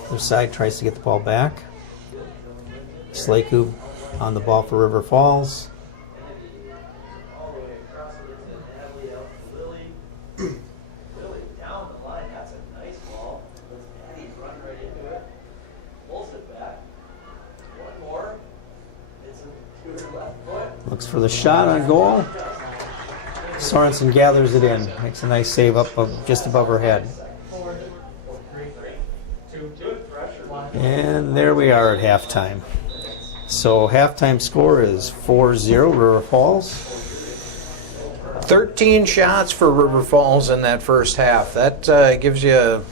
other side, tries to get the ball back. Slaku on the ball for River Falls. for the shot on goal. Sorensen gathers it in, makes a nice save up just above her head. And there we are at halftime. So halftime score is 4-0 River Falls. 13 shots for River Falls in that first half. That gives you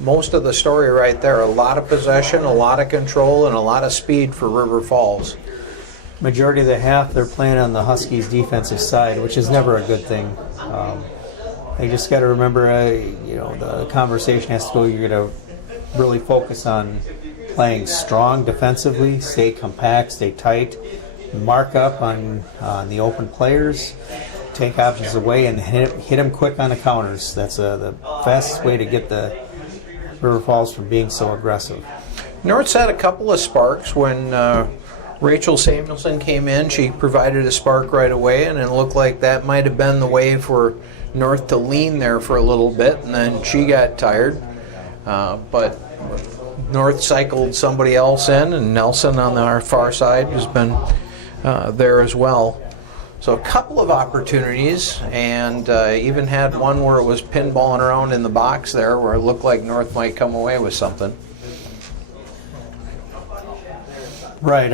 most of the story right there. A lot of possession, a lot of control, and a lot of speed for River Falls. Majority of the half they're playing on the Huskies' defensive side, which is never a good thing. They just got to remember, the conversation has to go. You're going to really focus on playing strong defensively, stay compact, stay tight, mark up on the open players, take options away, and hit them quick on the counters. That's the fastest way to get the River Falls from being so aggressive. North's had a couple of sparks when Rachel Samuelson came in. She provided a spark right away, and it looked like that might have been the way for North to lean there for a little bit, and then she got tired. But North cycled somebody else in, and Nelson on our far side has been there as well. So a couple of opportunities, and even had one where it was pinballing around in the box there where it looked like North might come away with something. Right.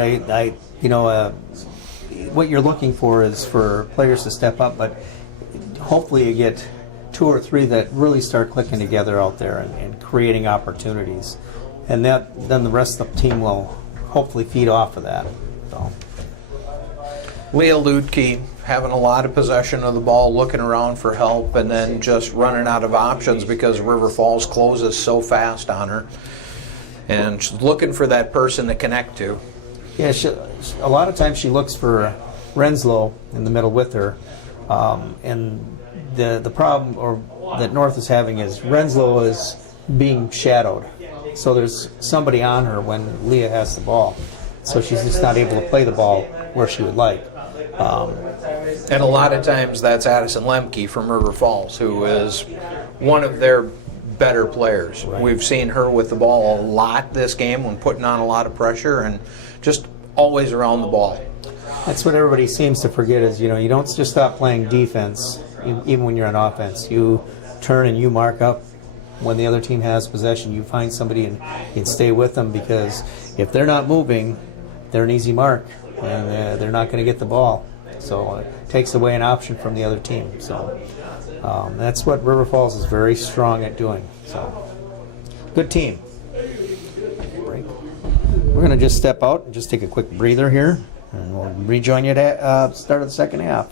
What you're looking for is for players to step up, but hopefully you get 2 or 3 that really start clicking together out there and creating opportunities. And then the rest of the team will hopefully feed off of that. So. Leah Ludke having a lot of possession of the ball, looking around for help, and then just running out of options because River Falls closes so fast on her. And she's looking for that person to connect to. Yeah, a lot of times she looks for Renslow in the middle with her. And the problem that North is having is Renslow is being shadowed. So there's somebody on her when Leah has the ball. So she's just not able to play the ball where she would like. And a lot of times that's Addison Lemke from River Falls, who is one of their better players. Right. We've seen her with the ball a lot this game when putting on a lot of pressure and just always around the ball. That's what everybody seems to forget is, you don't just stop playing defense even when you're on offense. You turn and you mark up when the other team has possession. You find somebody and stay with them, because if they're not moving, they're an easy mark and they're not going to get the ball. So it takes away an option from the other team. So that's what River Falls is very strong at doing. So good team. Break. We're going to just step out and just take a quick breather here, and we'll rejoin you at start of the second half.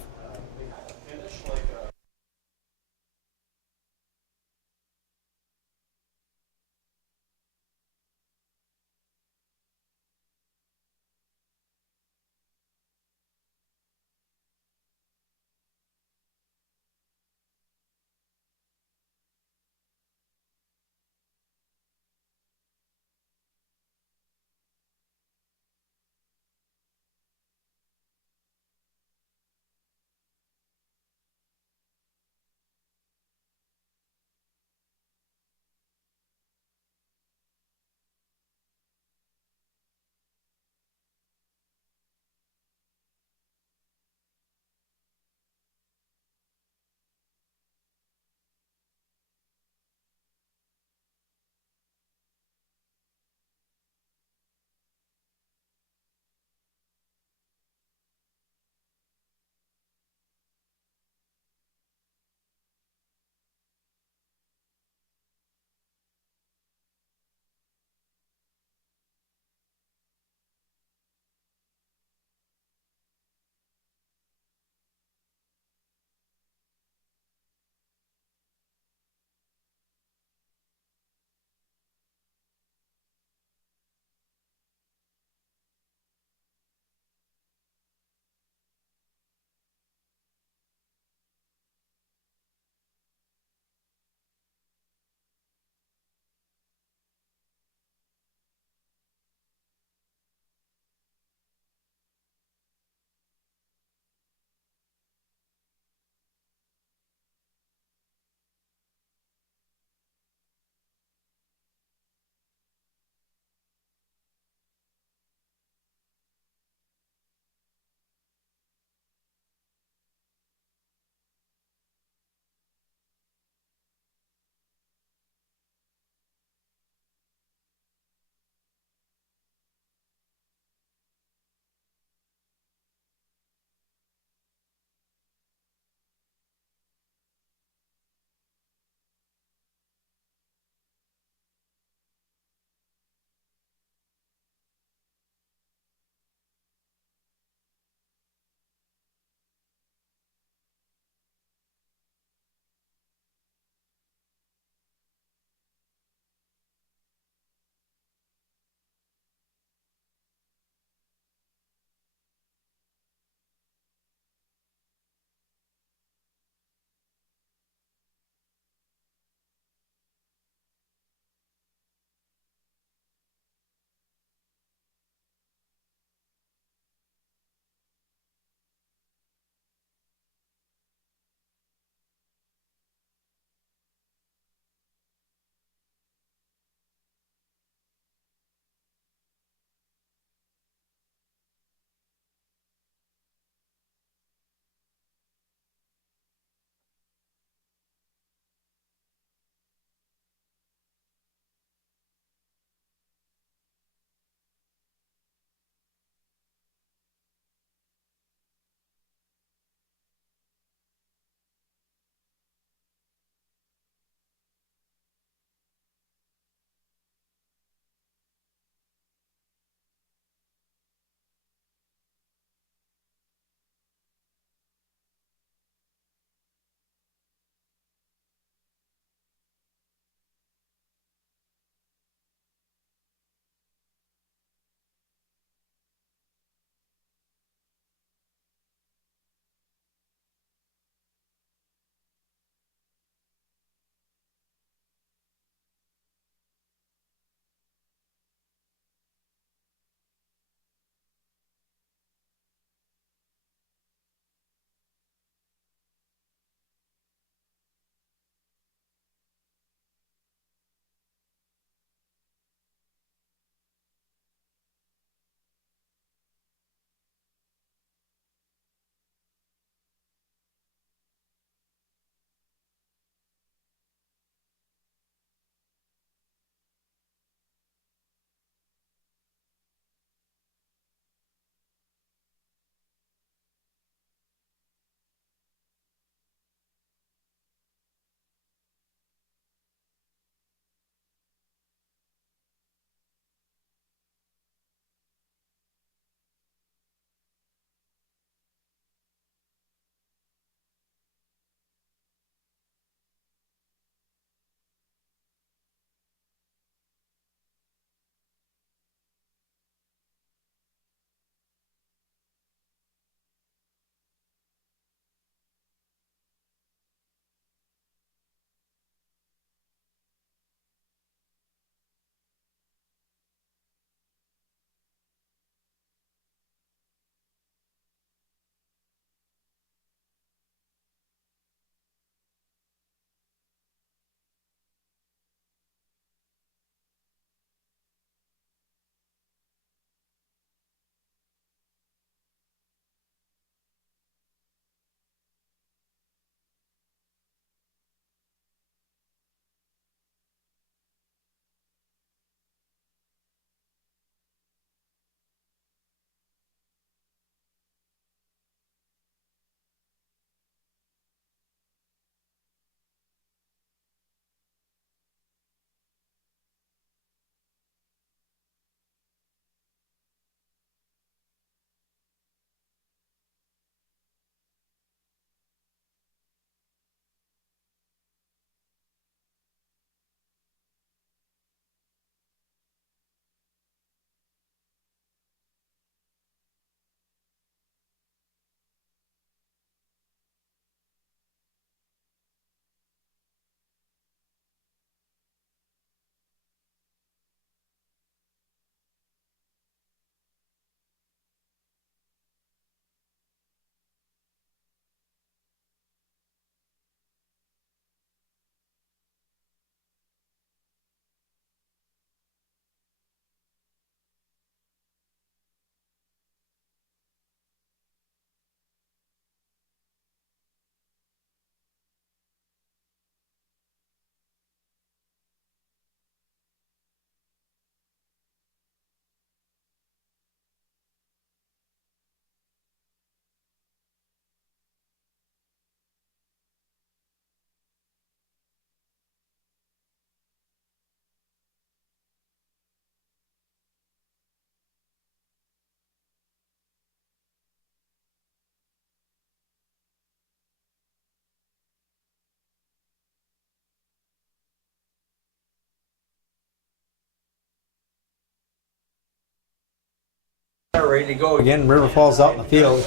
ready to go Again, River Falls out in the field.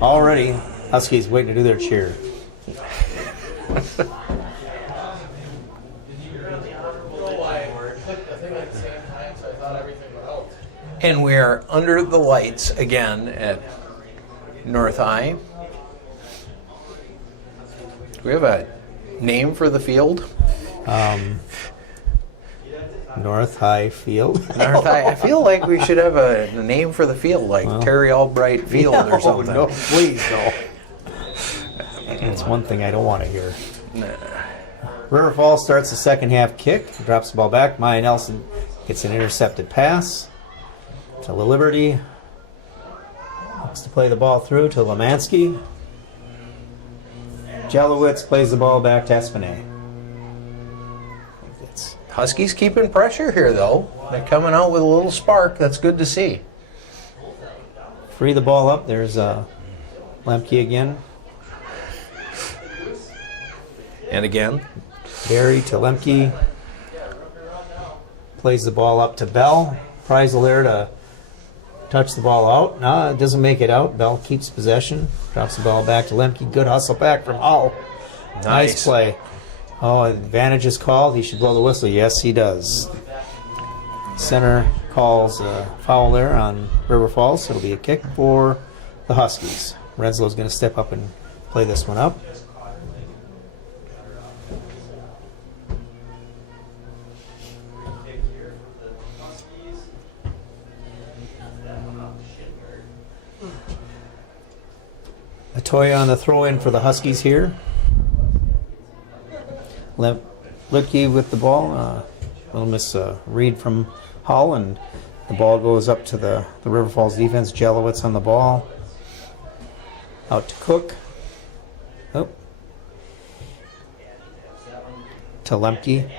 Already, Huskies waiting to do their cheer. And we are under the lights again at North High. Do we have a name for the field? North High Field. North High. I feel like we should have a name for the field, like Terry Albright Field or something. No, please no. That's one thing I don't want to hear. River Falls starts the second half kick, drops the ball back. Maya Nelson gets an intercepted pass to Liberty. Looks to play the ball through to Lemansky. Jelowitz plays the ball back to Espinay. Huskies keeping pressure here, though. They're coming out with a little spark. That's good to see. Free the ball up. There's Lemke again. And again. Barry to Lemke. Plays the ball up to Bell. Preisel there to touch the ball out. No, it doesn't make it out. Bell keeps possession. Drops the ball back to Lemke. Good hustle back from Hull. Nice play. Oh, advantage is called. He should blow the whistle. Yes, he does. Center calls a foul there on River Falls. It'll be a kick for the Huskies. Renslow's going to step up and play this one up. Atoya on the throw-in for the Huskies here. Lipke with the ball. Little miss read from Hull, and the ball goes up to the River Falls defense. Jelowitz on the ball. Out to Cook. Oh. To Lemke.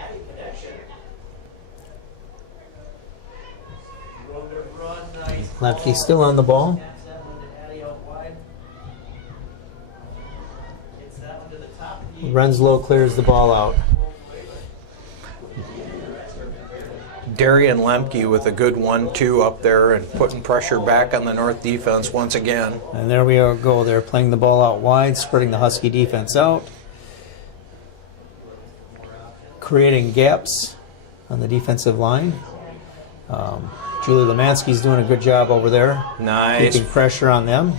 Lemke still on the ball. Renslow clears the ball out. Darian Lemke with a good 1-2 up there and putting pressure back on the North defense once again. And there we go. They're playing the ball out wide, spreading the Husky defense out. Creating gaps on the defensive line. Julie Lemansky's doing a good job over there. Nice. Keeping pressure on them.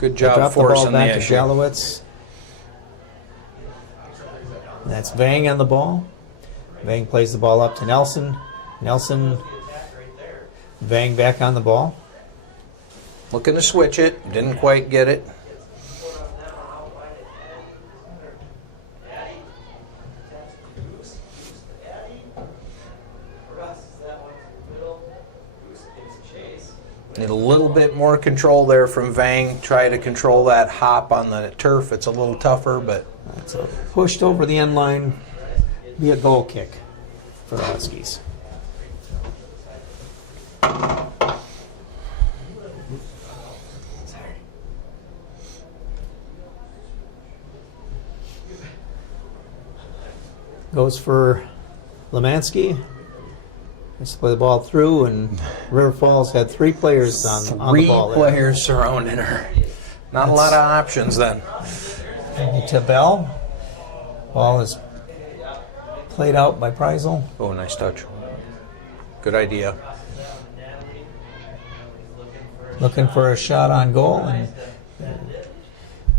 Good They job drop the ball forcing the back to issue. Jelowitz. That's Vang on the ball. Vang plays the ball up to Nelson. Nelson, Vang back on the ball. Looking to switch it. Didn't quite get it. Need a little bit more control there from Vang. Try to control that hop on the turf. It's a little tougher, but So pushed over the end line, be a goal kick for the Huskies. Goes for Lemansky. Let's play the ball through, and River Falls had three players on the three ball there. players surrounding her. Not a lot of options then. To Bell. Ball is played out by Preisel. Oh, nice touch. Good idea. Looking for a shot on goal, and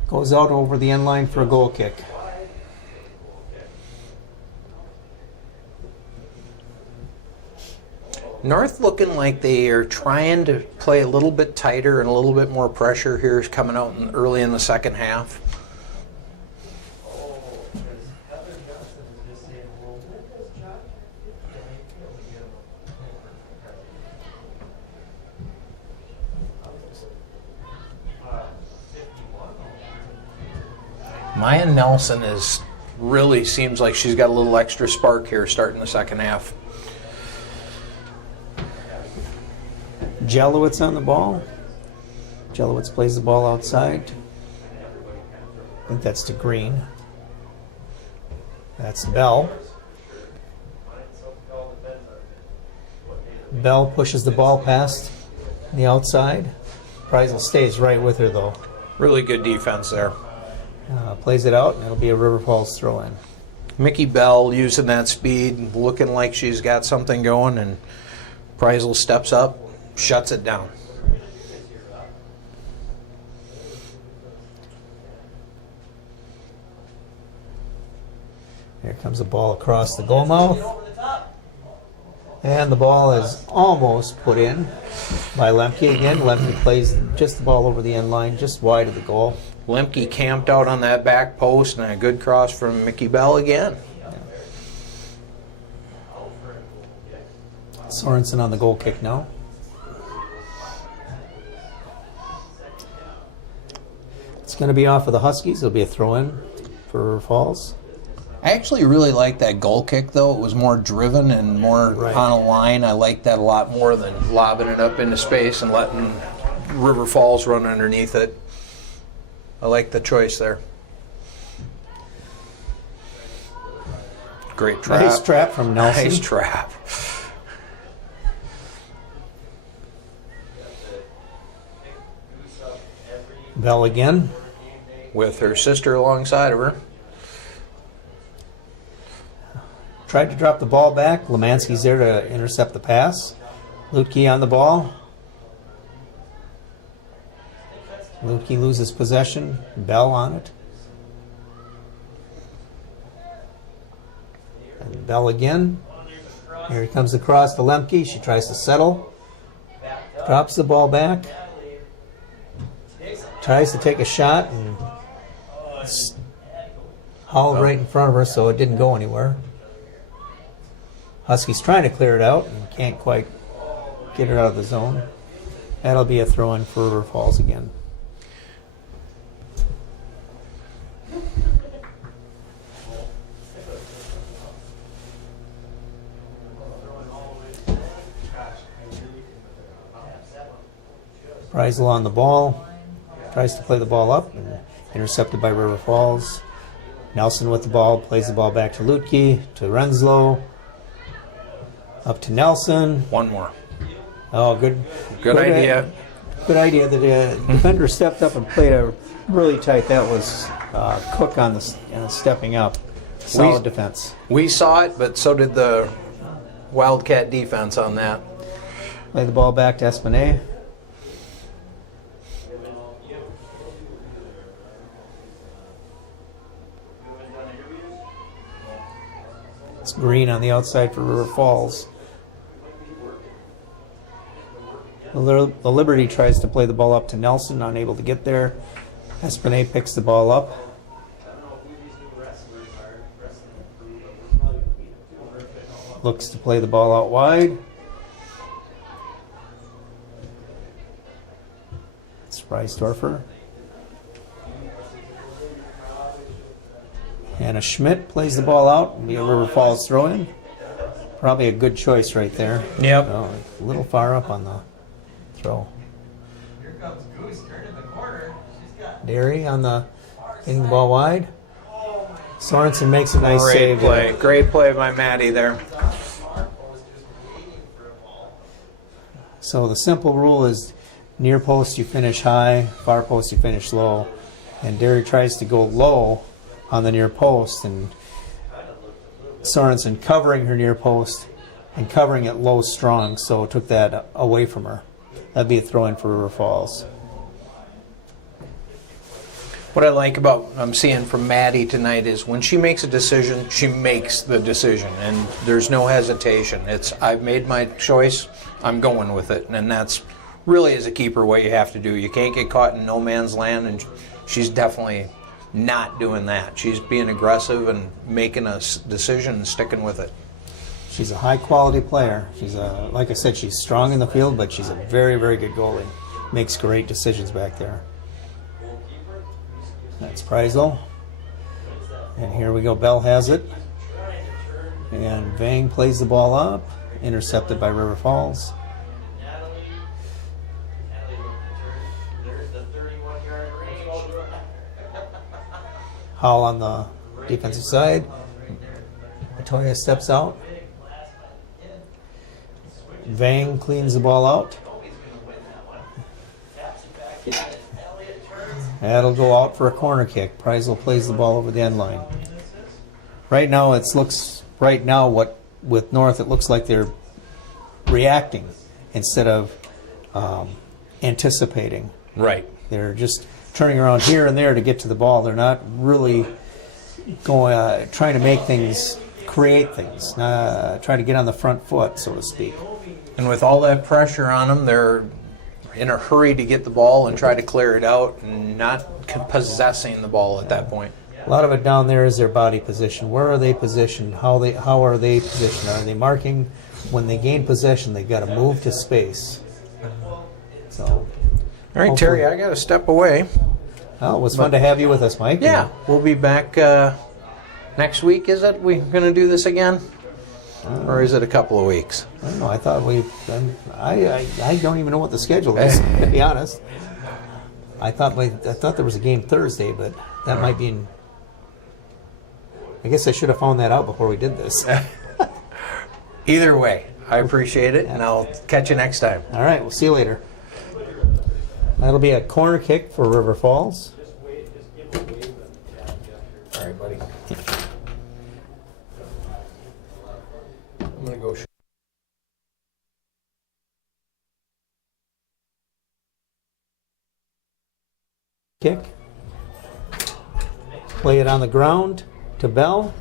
goes out over the end line for a goal kick. North looking like they are trying to play a little bit tighter and a little bit more pressure here is coming out early in the second half. Maya Nelson really seems like she's got a little extra spark here starting the second half. Jelowitz on the ball. Jelowitz plays the ball outside. I think that's to Green. That's Bell. Bell pushes the ball past on the outside. Preisel stays right with her though. Really good defense there. Plays it out, and it'll be a River Falls throw in. Mickey Bell using that speed, looking like she's got something going, and Preisel steps up, shuts it down. Here comes the ball across the goal mouth. And the ball is almost put in by Lemke again. Lemke plays just the ball over the end line, just wide of the goal. Lemke camped out on that back post, and a good cross from Mickey Bell again. Sorensen on the goal kick now. It's going to be off of the Huskies. It'll be a throw-in for Falls. I actually really like that goal kick, though. It was more driven and more Right. on a line. I like that a lot more than lobbing it up into space and letting River Falls run underneath it. I like the choice there. Great trap. Nice trap from Nelson. Nice trap. Bell again. With her sister alongside of her. Tried to drop the ball back. Lemansky's there to intercept the pass. Lutke on the ball. Lutke loses possession. Bell on it. And Bell again. Here he comes across to Lemke. She tries to settle. Drops the ball back. Tries to take a shot and it's hauled right in front of her, so it didn't go anywhere. Huskies trying to clear it out and can't quite get it out of the zone. That'll be a throw-in for River Falls again. Preisel on the ball. Tries to play the ball up and intercepted by River Falls. Nelson with the ball, plays the ball back to Lutke, to Renslow. Up to Nelson. One more. Oh, good idea. Good idea. The defender stepped up and played a really tight. That was Cook on the stepping up. Solid defense. We saw it, but so did the Wildcat defense on that. Play the ball back to Espinay. It's Green on the outside for River Falls. The Liberty tries to play the ball up to Nelson, unable to get there. Espinay picks the ball up. Looks to play the ball out wide. It's Reisdorfer. Anna Schmidt plays the ball out. It'll be a River Falls throw-in. Probably a good choice right there. Yep. Oh, a little far up on the throw. Here comes Goose turning the corner. She's got Derry on the hitting the ball wide. Sorensen makes a nice Great save play. there. Great play by Maddie there. So the simple rule is near post you finish high, far post you finish low. And Derry tries to go low on the near post, and Sorensen covering her near post and covering it low strong, so took that away from her. That'd be a throw-in for River Falls. What I like about I'm seeing from Maddie tonight is when she makes a decision, she makes the decision, and there's no hesitation. It's I've made my choice, I'm going with it, and that's really as a keeper what you have to do. You can't get caught in no man's land, and she's definitely not doing that. She's being aggressive and making a decision and sticking with it. She's a high-quality player. She's like I said, she's strong in the field, but she's a very, very good goalie. Makes great decisions back there. That's Preisel. And here we go. Bell has it. And Vang plays the ball up. Intercepted by River Falls. Hall on the defensive side. Latoya steps out. Vang cleans the ball out. That'll go out for a corner kick. Preisel plays the ball over the end line. Right now, what with North, it looks like they're reacting instead of anticipating. Right. They're just turning around here and there to get to the ball. They're not really going trying to make things, create things, trying to get on the front foot, so to speak. And with all that pressure on them, they're in a hurry to get the ball and try to clear it out and not possessing the ball at that point. A lot of it down there is their body position. Where are they positioned? How are they positioned? Are they marking? When they gain possession, they've got to move to space. So, All right, Terry, I got to step away. well, it was fun to have you with us, Mike. Yeah, we'll be back next week. Is it? We going to do this again, or is it a couple of weeks? I don't know. I thought I don't even know what the schedule is, to be honest. I thought there was a game Thursday, but that might be in. I guess I should have found that out before we did this. Either way, I appreciate it, and I'll catch you next time. All right, we'll see you later. That'll be a corner kick for River Falls. All right, buddy. I'm going to go. Kick. Play it on the ground to Bell,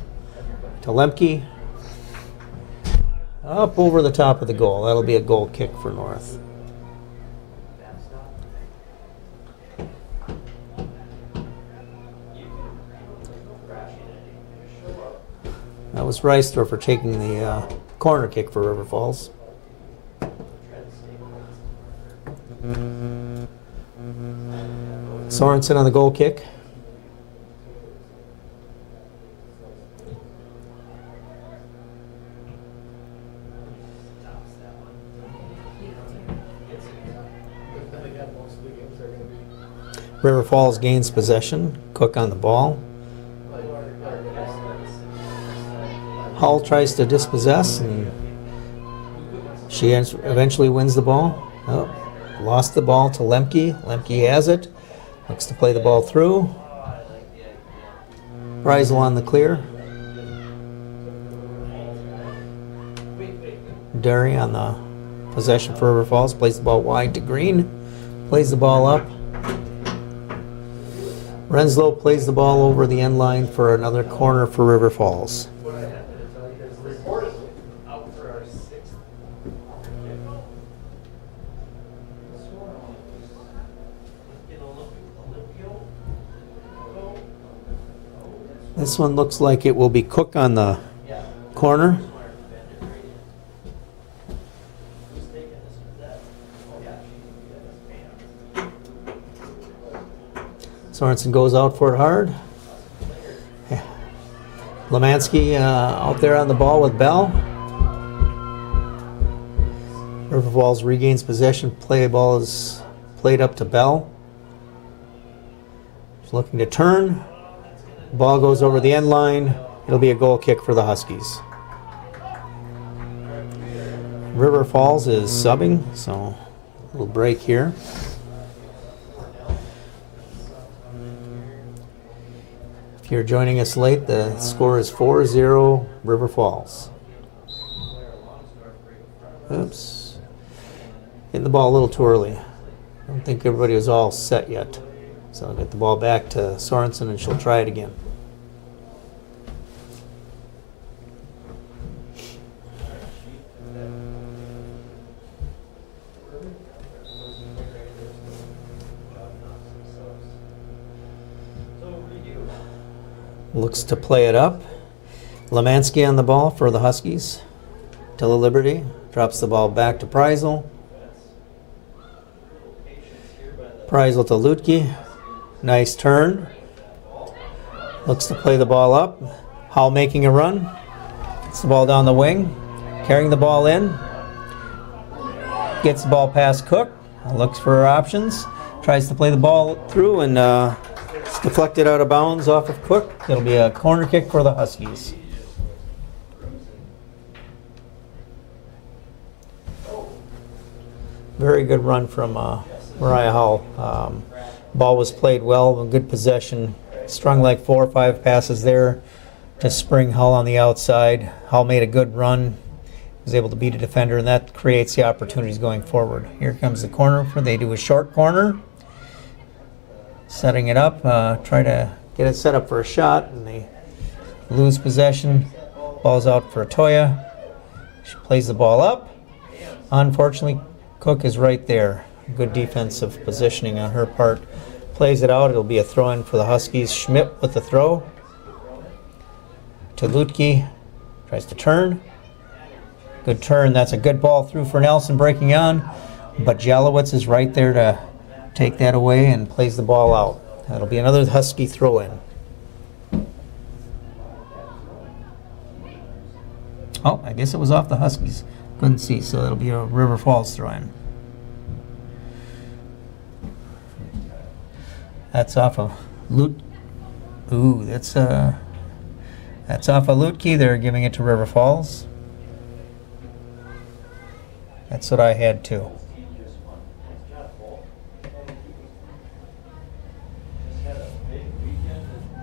to Lemke. Up over the top of the goal. That'll be a goal kick for North. That was Reisdorfer taking the corner kick for River Falls. Sorensen on the goal kick. River Falls gains possession. Cook on the ball. Hull tries to dispossess, and she eventually wins the ball. Oh, lost the ball to Lemke. Lemke has it. Looks to play the ball through. Preisel on the clear. Derry on the possession for River Falls. Plays the ball wide to Green. Plays the ball up. Renslow plays the ball over the end line for another corner for River Falls. This one looks like it will be Cook on the corner. Sorensen goes out for it hard. Lemansky out there on the ball with Bell. River Falls regains possession. Play ball is played up to Bell. He's looking to turn. Ball goes over the end line. It'll be a goal kick for the Huskies. River Falls is subbing, so a little break here. If you're joining us late, the score is 4-0 River Falls. Oops. Hitting the ball a little too early. I don't think everybody was all set yet. So I'll get the ball back to Sorensen and she'll try it again. Looks to play it up. Lemansky on the ball for the Huskies. To the Liberty. Drops the ball back to Preisel. Preisel to Lutke. Nice turn. Looks to play the ball up. Hull making a run. Gets the ball down the wing. Carrying the ball in. Gets the ball past Cook. Looks for options. Tries to play the ball through and it's deflected out of bounds off of Cook. It'll be a corner kick for the Huskies. Very good run from Mariah Hull. Ball was played well, good possession. Strung like 4 or 5 passes there to Spring Hull on the outside. Hull made a good run, was able to beat a defender, and that creates the opportunities going forward. Here comes the corner. They do a short corner, setting it up, try to get it set up for a shot, and they lose possession. Ball's out for Toya. She plays the ball up. Unfortunately, Cook is right there. Good defensive positioning on her part. Plays it out. It'll be a throw-in for the Huskies. Schmidt with the throw to Lutke. Tries to turn. Good turn. That's a good ball through for Nelson breaking on. But Jalowitz is right there to take that away and plays the ball out. That'll be another Husky throw-in. Oh, I guess it was off the Huskies. Couldn't see, so that'll be a River Falls throw-in. That's off of Lut. Ooh, that's off of Lutke. They're giving it to River Falls. That's what I had too.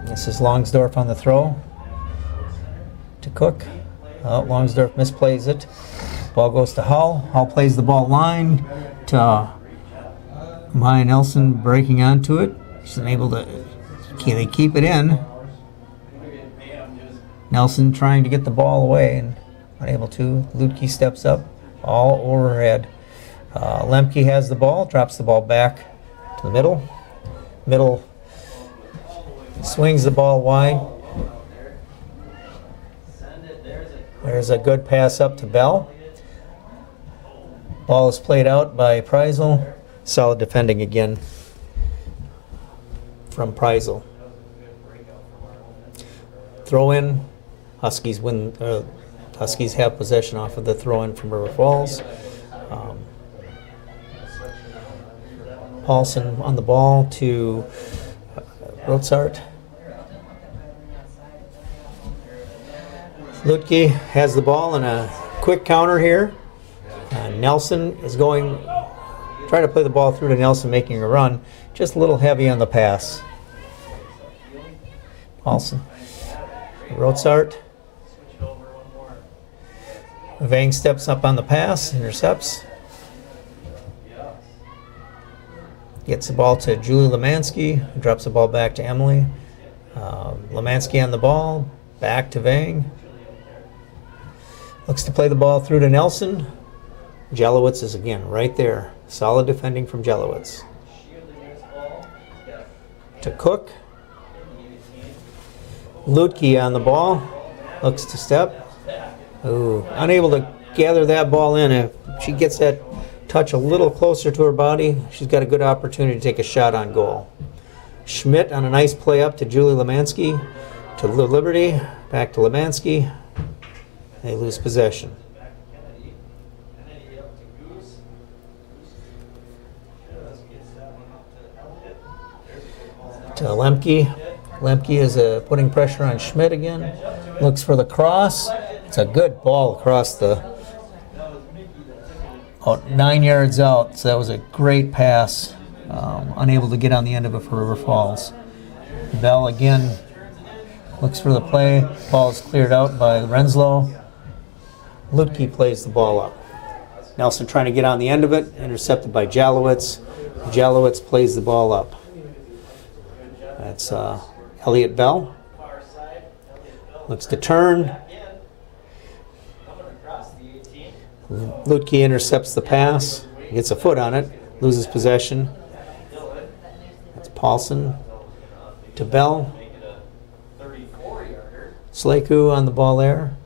This is Longsdorf on the throw to Cook. Oh, Longsdorf misplays it. Ball goes to Hull. Hull plays the ball line to Maya Nelson breaking onto it. She's unable to. They keep it in. Nelson trying to get the ball away and unable to. Lutke steps up. All overhead. Lemke has the ball. Drops the ball back to the middle. Middle swings the ball wide. There's a good pass up to Bell. Ball is played out by Preisel. Solid defending again from Preisel. Throw in. Huskies win. Huskies have possession off of the throw in from River Falls. Paulson on the ball to Rotsart. Lutke has the ball and a quick counter here. Nelson is trying to play the ball through to Nelson, making a run. Just a little heavy on the pass. Paulson. Rotsart. Vang steps up on the pass, intercepts. Gets the ball to Julie Lemansky, who drops the ball back to Emily. Lemansky on the ball, back to Vang. Looks to play the ball through to Nelson. Jalowitz is again right there. Solid defending from Jalowitz. To Cook. Lutke on the ball. Looks to step. Ooh, unable to gather that ball in. If she gets that touch a little closer to her body, she's got a good opportunity to take a shot on goal. Schmidt on a nice play up to Julie Lemansky. To Liberty. Back to Lemansky. They lose possession. To Lemke. Lemke is putting pressure on Schmidt again. Looks for the cross. It's a good ball across the 9 yards out. So that was a great pass. Unable to get on the end of it for River Falls. Bell again looks for the play. Ball is cleared out by Renslow. Lutke plays the ball up. Nelson trying to get on the end of it. Intercepted by Jalowitz. Jalowitz plays the ball up. That's Elliot Bell. Looks to turn. Lutke intercepts the pass. Gets a foot on it. Loses possession. That's Paulson to Bell. Slaku on the ball there.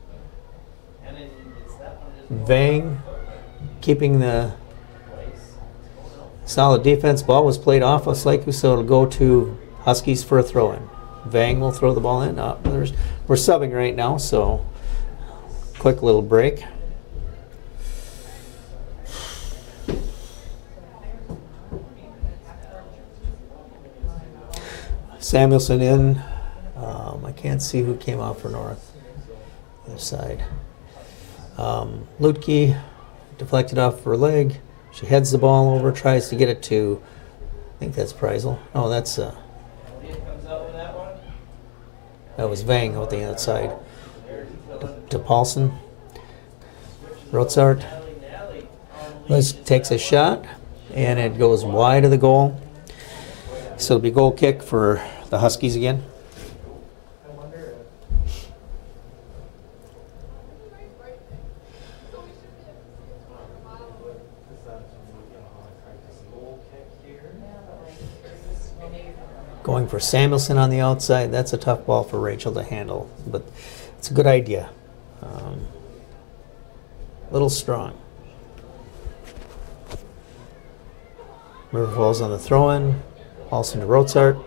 Vang keeping the solid defense. Ball was played off of Slaku, so it'll go to Huskies for a throw-in. Vang will throw the ball in. We're subbing right now, so quick little break. Samuelson in. I can't see who came out for North. Other side. Lutke deflected off her leg. She heads the ball over, tries to get it to I think that's Preisel. Oh, that's that was Vang out the outside. To Paulson. Rotzart. Liz takes a shot, and it goes wide of the goal. So it'll be goal kick for the Huskies again. Going for Samuelson on the outside. That's a tough ball for Rachel to handle, but it's a good idea. Little strong. River Falls on the throw-in. Paulson to Rotzart.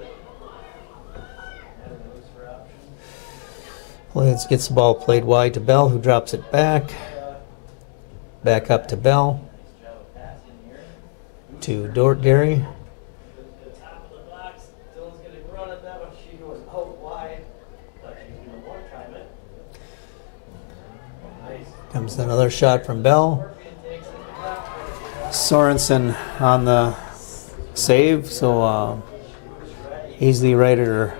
Let's gets the ball played wide to Bell, who drops it back. Back up to Bell. To Derry. Comes another shot from Bell. Sorensen on the save, so easily right at her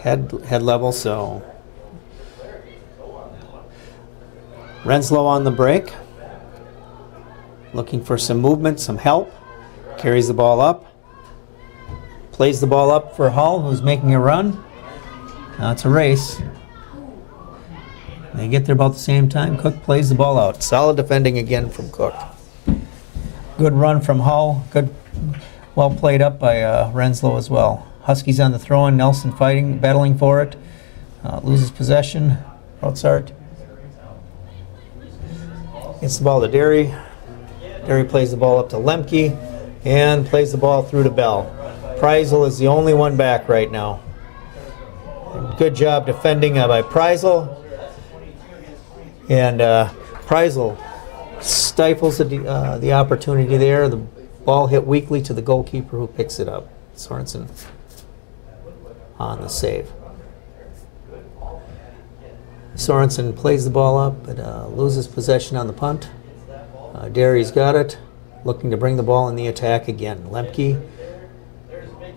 head level. So Renslow on the break, looking for some movement, some help. Carries the ball up, plays the ball up for Hull, who's making a run. Now it's a race. They get there about the same time. Cook plays the ball out. Solid defending again from Cook. Good run from Hull. Good, well played up by Renslow as well. Huskies on the throw-in. Nelson fighting, battling for it. Loses possession. Rotzart gets the ball to Derry. Derry plays the ball up to Lemke and plays the ball through to Bell. Preisel is the only one back right now. Good job defending by Preisel. And Preisel stifles the opportunity there. The ball hit weakly to the goalkeeper, who picks it up. Sorensen on the save. Sorensen plays the ball up, but loses possession on the punt. Derry's got it, looking to bring the ball in the attack again. Lemke.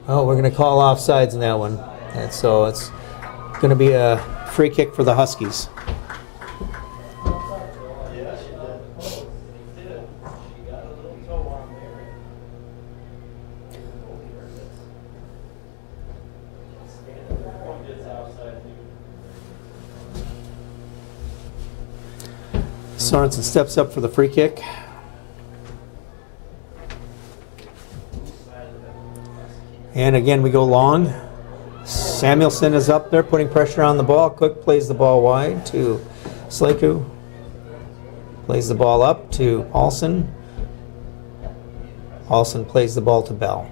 Oh, we're going to call offsides in that one. And so it's going to be a free kick for the Huskies. Sorensen steps up for the free kick. And again, we go long. Samuelson is up there putting pressure on the ball. Cook plays the ball wide to Slaku. Plays the ball up to Paulson. Paulson plays the ball to Bell.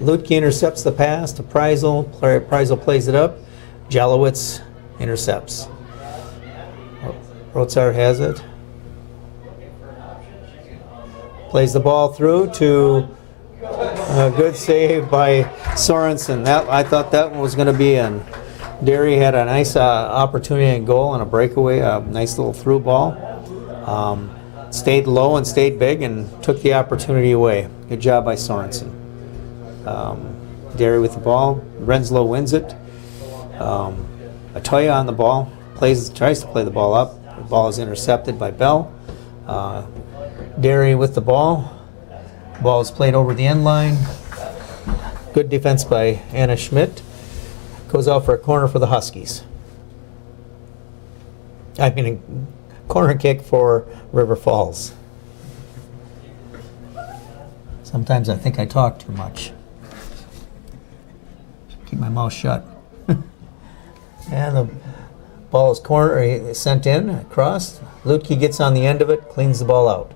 Lutke intercepts the pass to Preisel. Preisel plays it up. Jalowitz intercepts. Rotzart has it. Plays the ball through to a good save by Sorensen. I thought that one was going to be in. Derry had a nice opportunity and goal on a breakaway, a nice little through ball. Stayed low and stayed big and took the opportunity away. Good job by Sorensen. Derry with the ball. Renslow wins it. Atoya on the ball. Tries to play the ball up. The ball is intercepted by Bell. Derry with the ball. Ball is played over the end line. Good defense by Anna Schmidt. Goes out for a corner for the Huskies. I mean, a corner kick for River Falls. Sometimes I think I talk too much. Keep my mouth shut. And the ball is sent in across. Lutke gets on the end of it, cleans the ball out.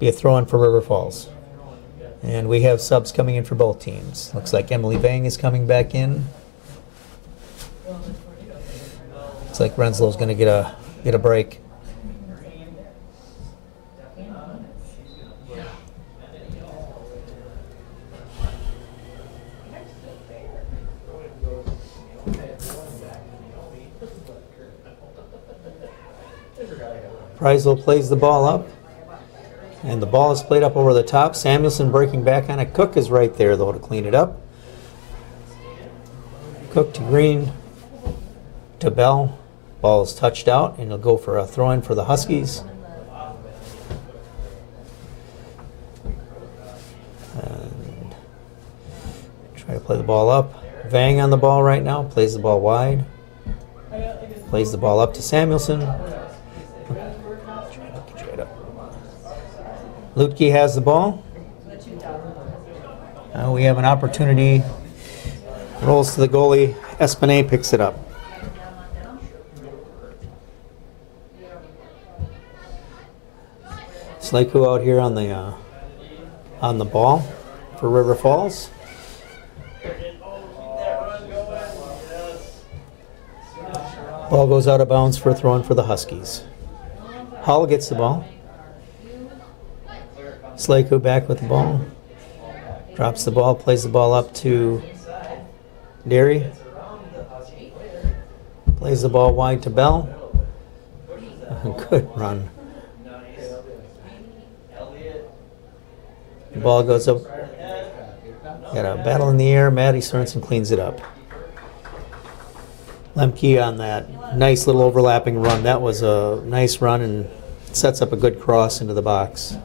Be a throw-in for River Falls. And we have subs coming in for both teams. Looks like Emily Vang is coming back in. Looks like Renslow's going to get a break. Preisel plays the ball up. and the ball is played up over the top. Samuelson breaking back on it. Cook is right there, though, to clean it up. Cook to Green, to Bell. Ball is touched out, and he'll go for a throw-in for the Huskies. And try to play the ball up. Vang on the ball right now, plays the ball wide. Plays the ball up to Samuelson. Lutke has the ball. We have an opportunity. Rolls to the goalie. Espinay picks it up. Slaku out here on the ball for River Falls. Ball goes out of bounds for a throw-in for the Huskies. Hull gets the ball. Slaku back with the ball. Drops the ball, plays the ball up to Derry. Plays the ball wide to Bell. Good run. The ball goes up. Got a battle in the air. Maddie Sorensen cleans it up. Lemke on that nice little overlapping run. That was a nice run and sets up a good cross into the box.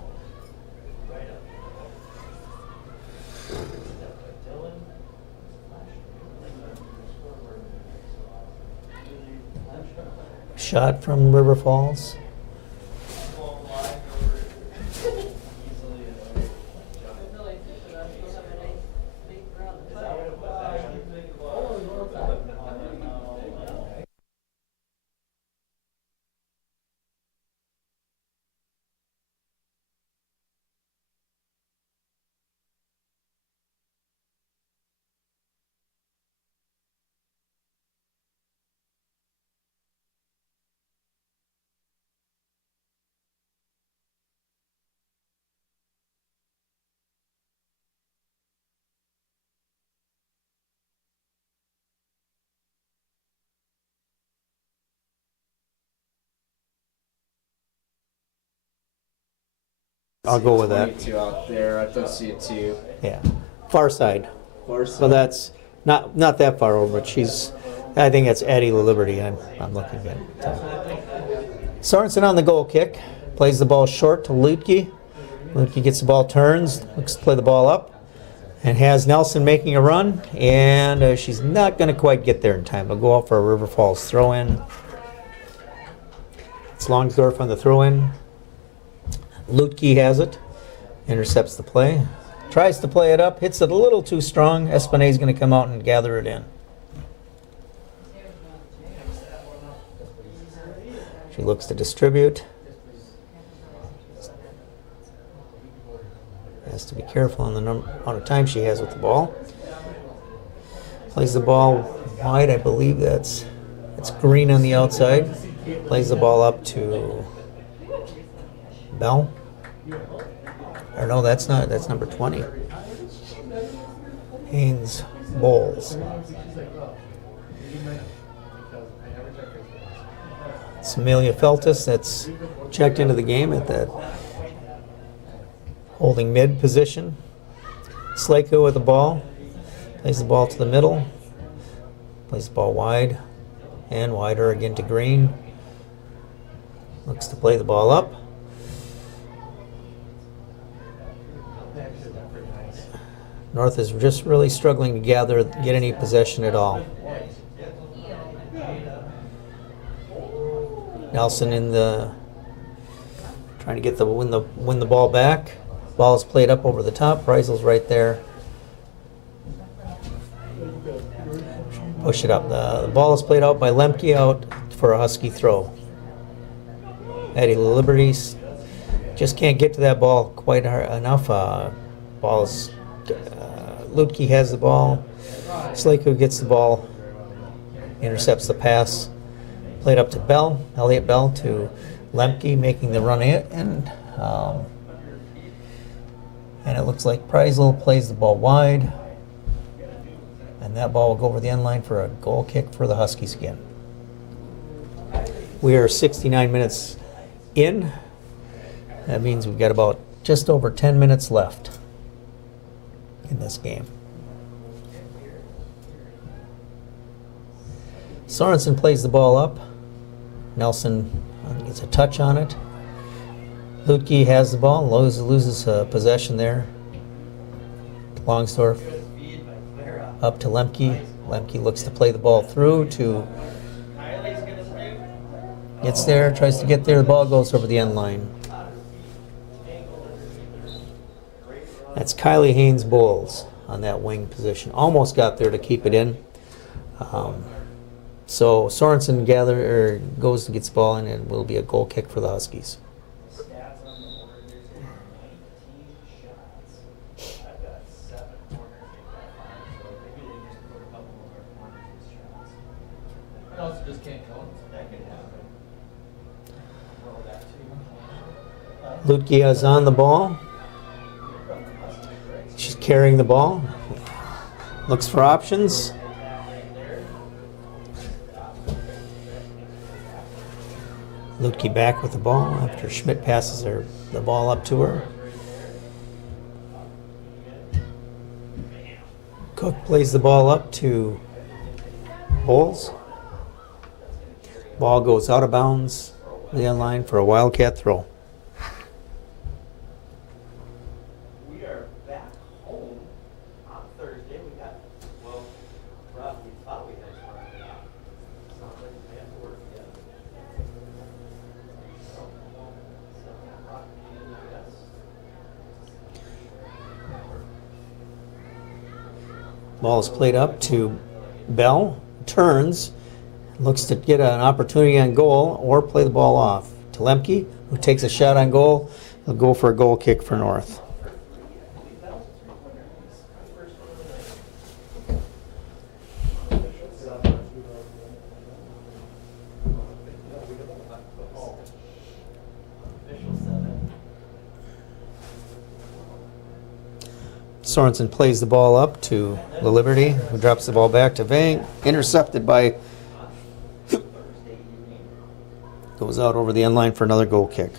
Shot from River Falls. I'll go with that. 22 out there. I don't see it too. Yeah, far side. Far So that's not that far over, but she's. I think that's Addie Liberty. I'm looking at. Sorensen on the goal kick, plays the ball short to Lutke. Lutke gets the ball, turns, looks to play the ball up, and has Nelson making a run, and she's not going to quite get there in time. They'll go out for a River Falls throw-in. It's Longsdorf on the throw-in. Lutke has it, intercepts the play, tries to play it up, hits it a little too strong. Espinay's going to come out and gather it in. She looks to distribute. Has to be careful on the amount of time she has with the ball. Plays the ball wide. I believe it's Green on the outside. Plays the ball up to Bell. Or no, that's number 20. Haynes Bowles. It's Amelia Feltus that's checked into the game at that holding mid position. Slako with the ball. Plays the ball to the middle. Plays the ball wide. And wider again to Green. Looks to play the ball up. North is just really struggling to get any possession at all. Nelson trying to win the ball back. Ball is played up over the top. Reisel's right there. Push it up. The ball is played out by Lemke out for a Husky throw. Addie Liberties just can't get to that ball quite enough. Ball's Lutke has the ball. Slako gets the ball, intercepts the pass. Played up to Bell, Elliot Bell to Lemke, making the run in, and it looks like Preisel plays the ball wide, and that ball will go over the end line for a goal kick for the Huskies again. We are 69 minutes in. That means we've got about just over 10 minutes left in this game. Sorensen plays the ball up. Nelson gets a touch on it. Lutke has the ball, loses possession there. Longsdorf up to Lemke. Lemke looks to play the ball through to, gets there, tries to get there, the ball goes over the end line. That's Kylie Haynes Bowles on that wing position. Almost got there to keep it in. So Sorensen goes and gets the ball, and it will be a goal kick for the Huskies. Lutke is on the ball. She's carrying the ball. Looks for options. Lutke back with the ball after Schmidt passes the ball up to her. Cook plays the ball up to Bowles. Ball goes out of bounds, the end line for a Wildcat throw. We are back home on Thursday. We got, well, Rob, we thought we had Friday off. Sounds like we have to work together. Ball is played up to Bell, turns, looks to get an opportunity on goal or play the ball off to Lemke, who takes a shot on goal. He'll go for a goal kick for North. Sorensen plays the ball up to the Liberty, who drops the ball back to Vang, intercepted by, goes out over the end line for another goal kick.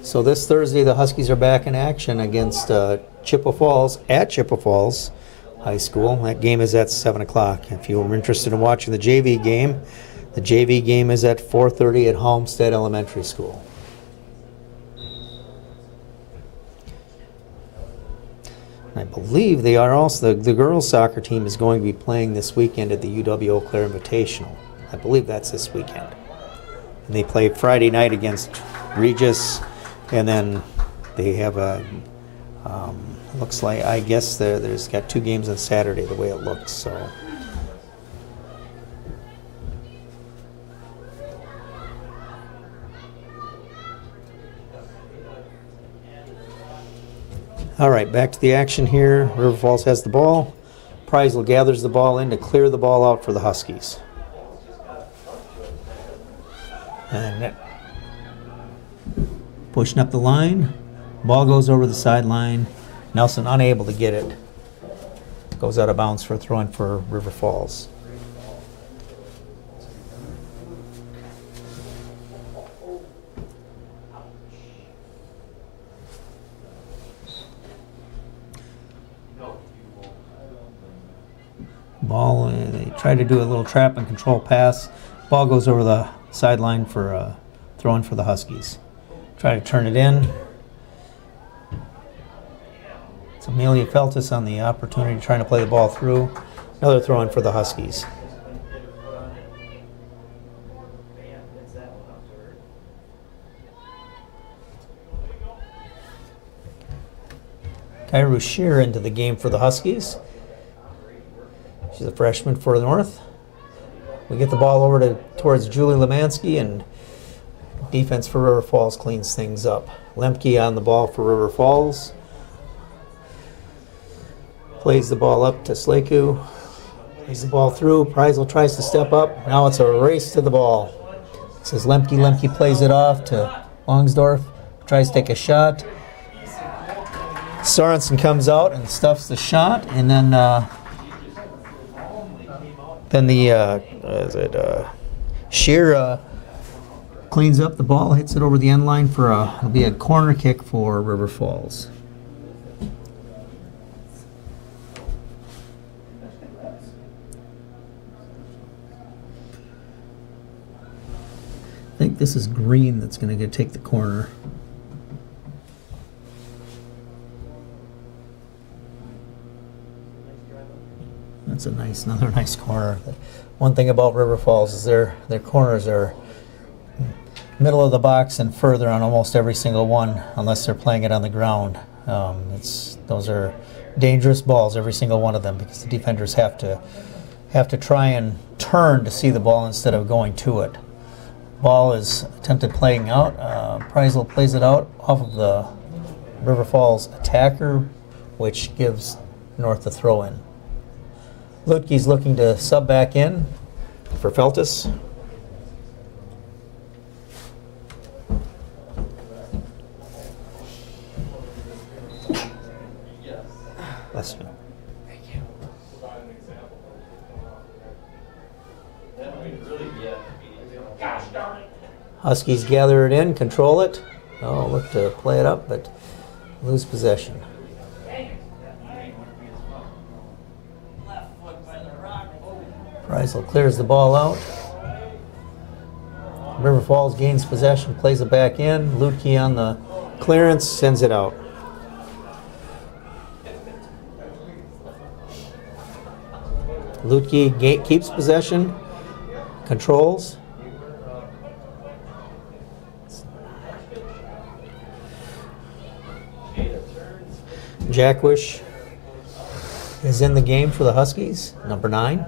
So this Thursday, the Huskies are back in action against Chippewa Falls at Chippewa Falls High School. That game is at 7 o'clock. If you are interested in watching the JV game is at 4:30 at Homestead Elementary School. I believe they are also, the girls' soccer team is going to be playing this weekend at the UW Eau Claire Invitational. I believe that's this weekend. And they play Friday night against Regis, and then they have a, looks like, I guess there's got 2 games on Saturday the way it looks, so. All right, back to the action here. River Falls has the ball. Preisel gathers the ball in to clear the ball out for the Huskies. And pushing up the line. Ball goes over the sideline. Nelson unable to get it. Goes out of bounds for a throw-in for River Falls. Ball, they try to do a little trap and control pass. Ball goes over the sideline for a throw-in for the Huskies. Try to turn it in. It's Amelia Feltus on the opportunity, trying to play the ball through. Another throw-in for the Huskies. Kyra Shear into the game for the Huskies. She's a freshman for the North. We get the ball over towards Julie Lemansky, and defense for River Falls cleans things up. Lemke on the ball for River Falls. Plays the ball up to Slaku. Plays the ball through. Preisel tries to step up. Now it's a race to the ball. It says Lemke. Lemke plays it off to Longsdorf. Tries to take a shot. Sorensen comes out and stuffs the shot, and then Shear cleans up the ball, hits it over the end line for it'll be a corner kick for River Falls. I think this is Green that's going to take the corner. That's another nice corner. One thing about River Falls is their corners are middle of the box and further on almost every single one, unless they're playing it on the ground. Those are dangerous balls, every single one of them, because the defenders have to try and turn to see the ball instead of going to it. Ball is attempted playing out. Preisel plays it out off of the River Falls attacker, which gives North the throw in. Lutke's looking to sub back in for Feltus. Bless you. Huskies gather it in, control it. Oh, look to play it up, but lose possession. Preisel clears the ball out. River Falls gains possession, plays it back in. Lutke on the clearance, sends it out. Lutke keeps possession, controls. Jackwish is in the game for the Huskies, number 9.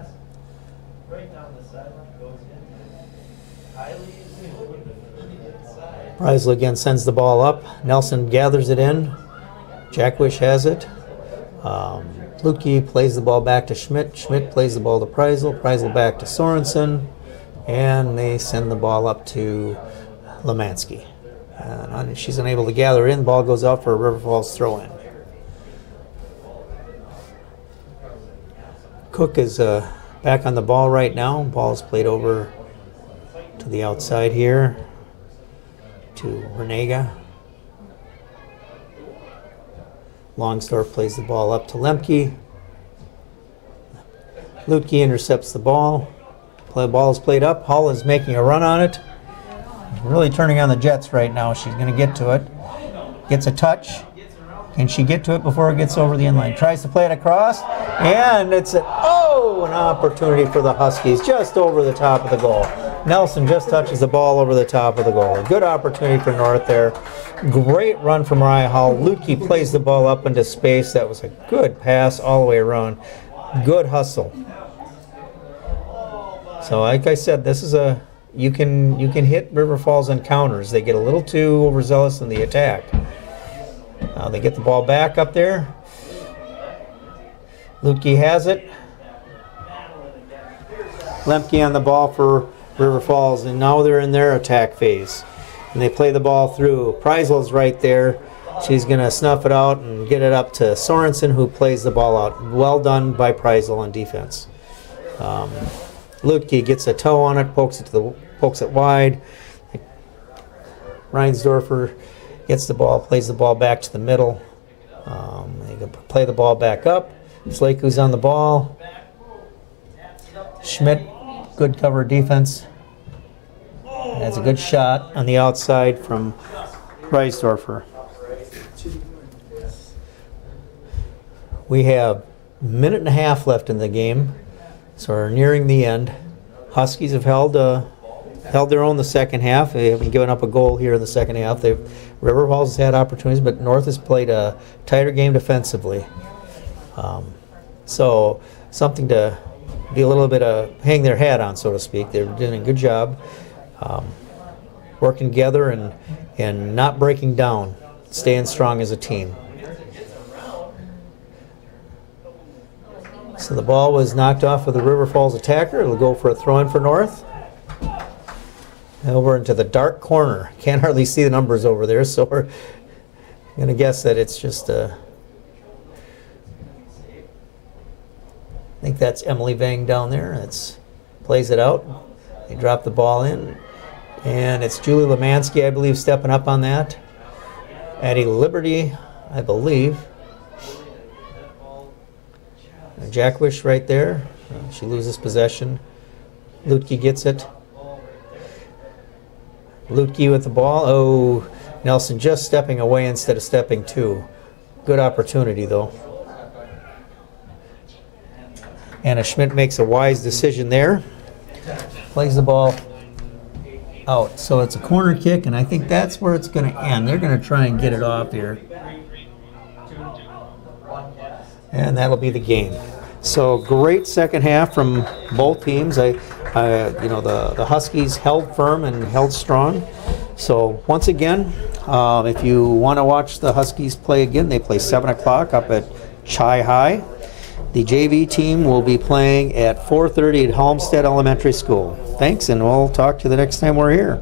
Preisel again sends the ball up. Nelson gathers it in. Jackwish has it. Lutke plays the ball back to Schmidt. Schmidt plays the ball to Preisel. Preisel back to Sorensen. And they send the ball up to Lemansky. And she's unable to gather it in. The ball goes out for a River Falls throw-in. Cook is back on the ball right now. Ball is played over to the outside here to Renega. Longsdorff plays the ball up to Lemke. Lutke intercepts the ball. Ball is played up. Hull is making a run on it. Really turning on the Jets right now. She's going to get to it. Gets a touch. Can she get to it before it gets over the inline? Tries to play it across. And it's an opportunity for the Huskies just over the top of the goal. Nelson just touches the ball over the top of the goal. A good opportunity for North there. Great run from Mariah Hull. Lutke plays the ball up into space. That was a good pass all the way around. Good hustle. So like I said, this is you can hit River Falls on counters. They get a little too overzealous in the attack. They get the ball back up there. Lutke has it. Lemke on the ball for River Falls, and now they're in their attack phase. And they play the ball through. Preisel's right there. She's going to snuff it out and get it up to Sorensen, who plays the ball out. Well done by Preisel on defense. Lutke gets a toe on it, pokes it wide. Reinsdorfer gets the ball, plays the ball back to the middle. They can play the ball back up. Slakoo's on the ball. Schmidt, good cover defense. That's a good shot on the outside from Reisdorfer. We have a minute and a half left in the game, so we're nearing the end. Huskies have held their own the second half. They haven't given up a goal here in the second half. River Falls has had opportunities, but North has played a tighter game defensively. So something to be a little bit hang their hat on, so to speak. They're doing a good job working together and not breaking down, staying strong as a team. So the ball was knocked off of the River Falls attacker. It'll go for a throw-in for North. Over into the dark corner. Can't hardly see the numbers over there, so we're going to guess that it's just I think that's Emily Vang down there. Plays it out. They drop the ball in. And it's Julie Lemansky, I believe, stepping up on that. Addie Liberty, I believe. Jack Wish right there. She loses possession. Lutke gets it. Lutke with the ball. Oh, Nelson just stepping away instead of stepping to. Good opportunity, though. Anna Schmidt makes a wise decision there. Plays the ball out. So it's a corner kick, and I think that's where it's going to end. They're going to try and get it off here. And that'll be the game. So great second half from both teams. The Huskies held firm and held strong. So once again, if you want to watch the Huskies play again, they play 7 o'clock up at Chi High. The JV team will be playing at 4:30 at Halmstead Elementary School. Thanks, and we'll talk to you the next time we're here.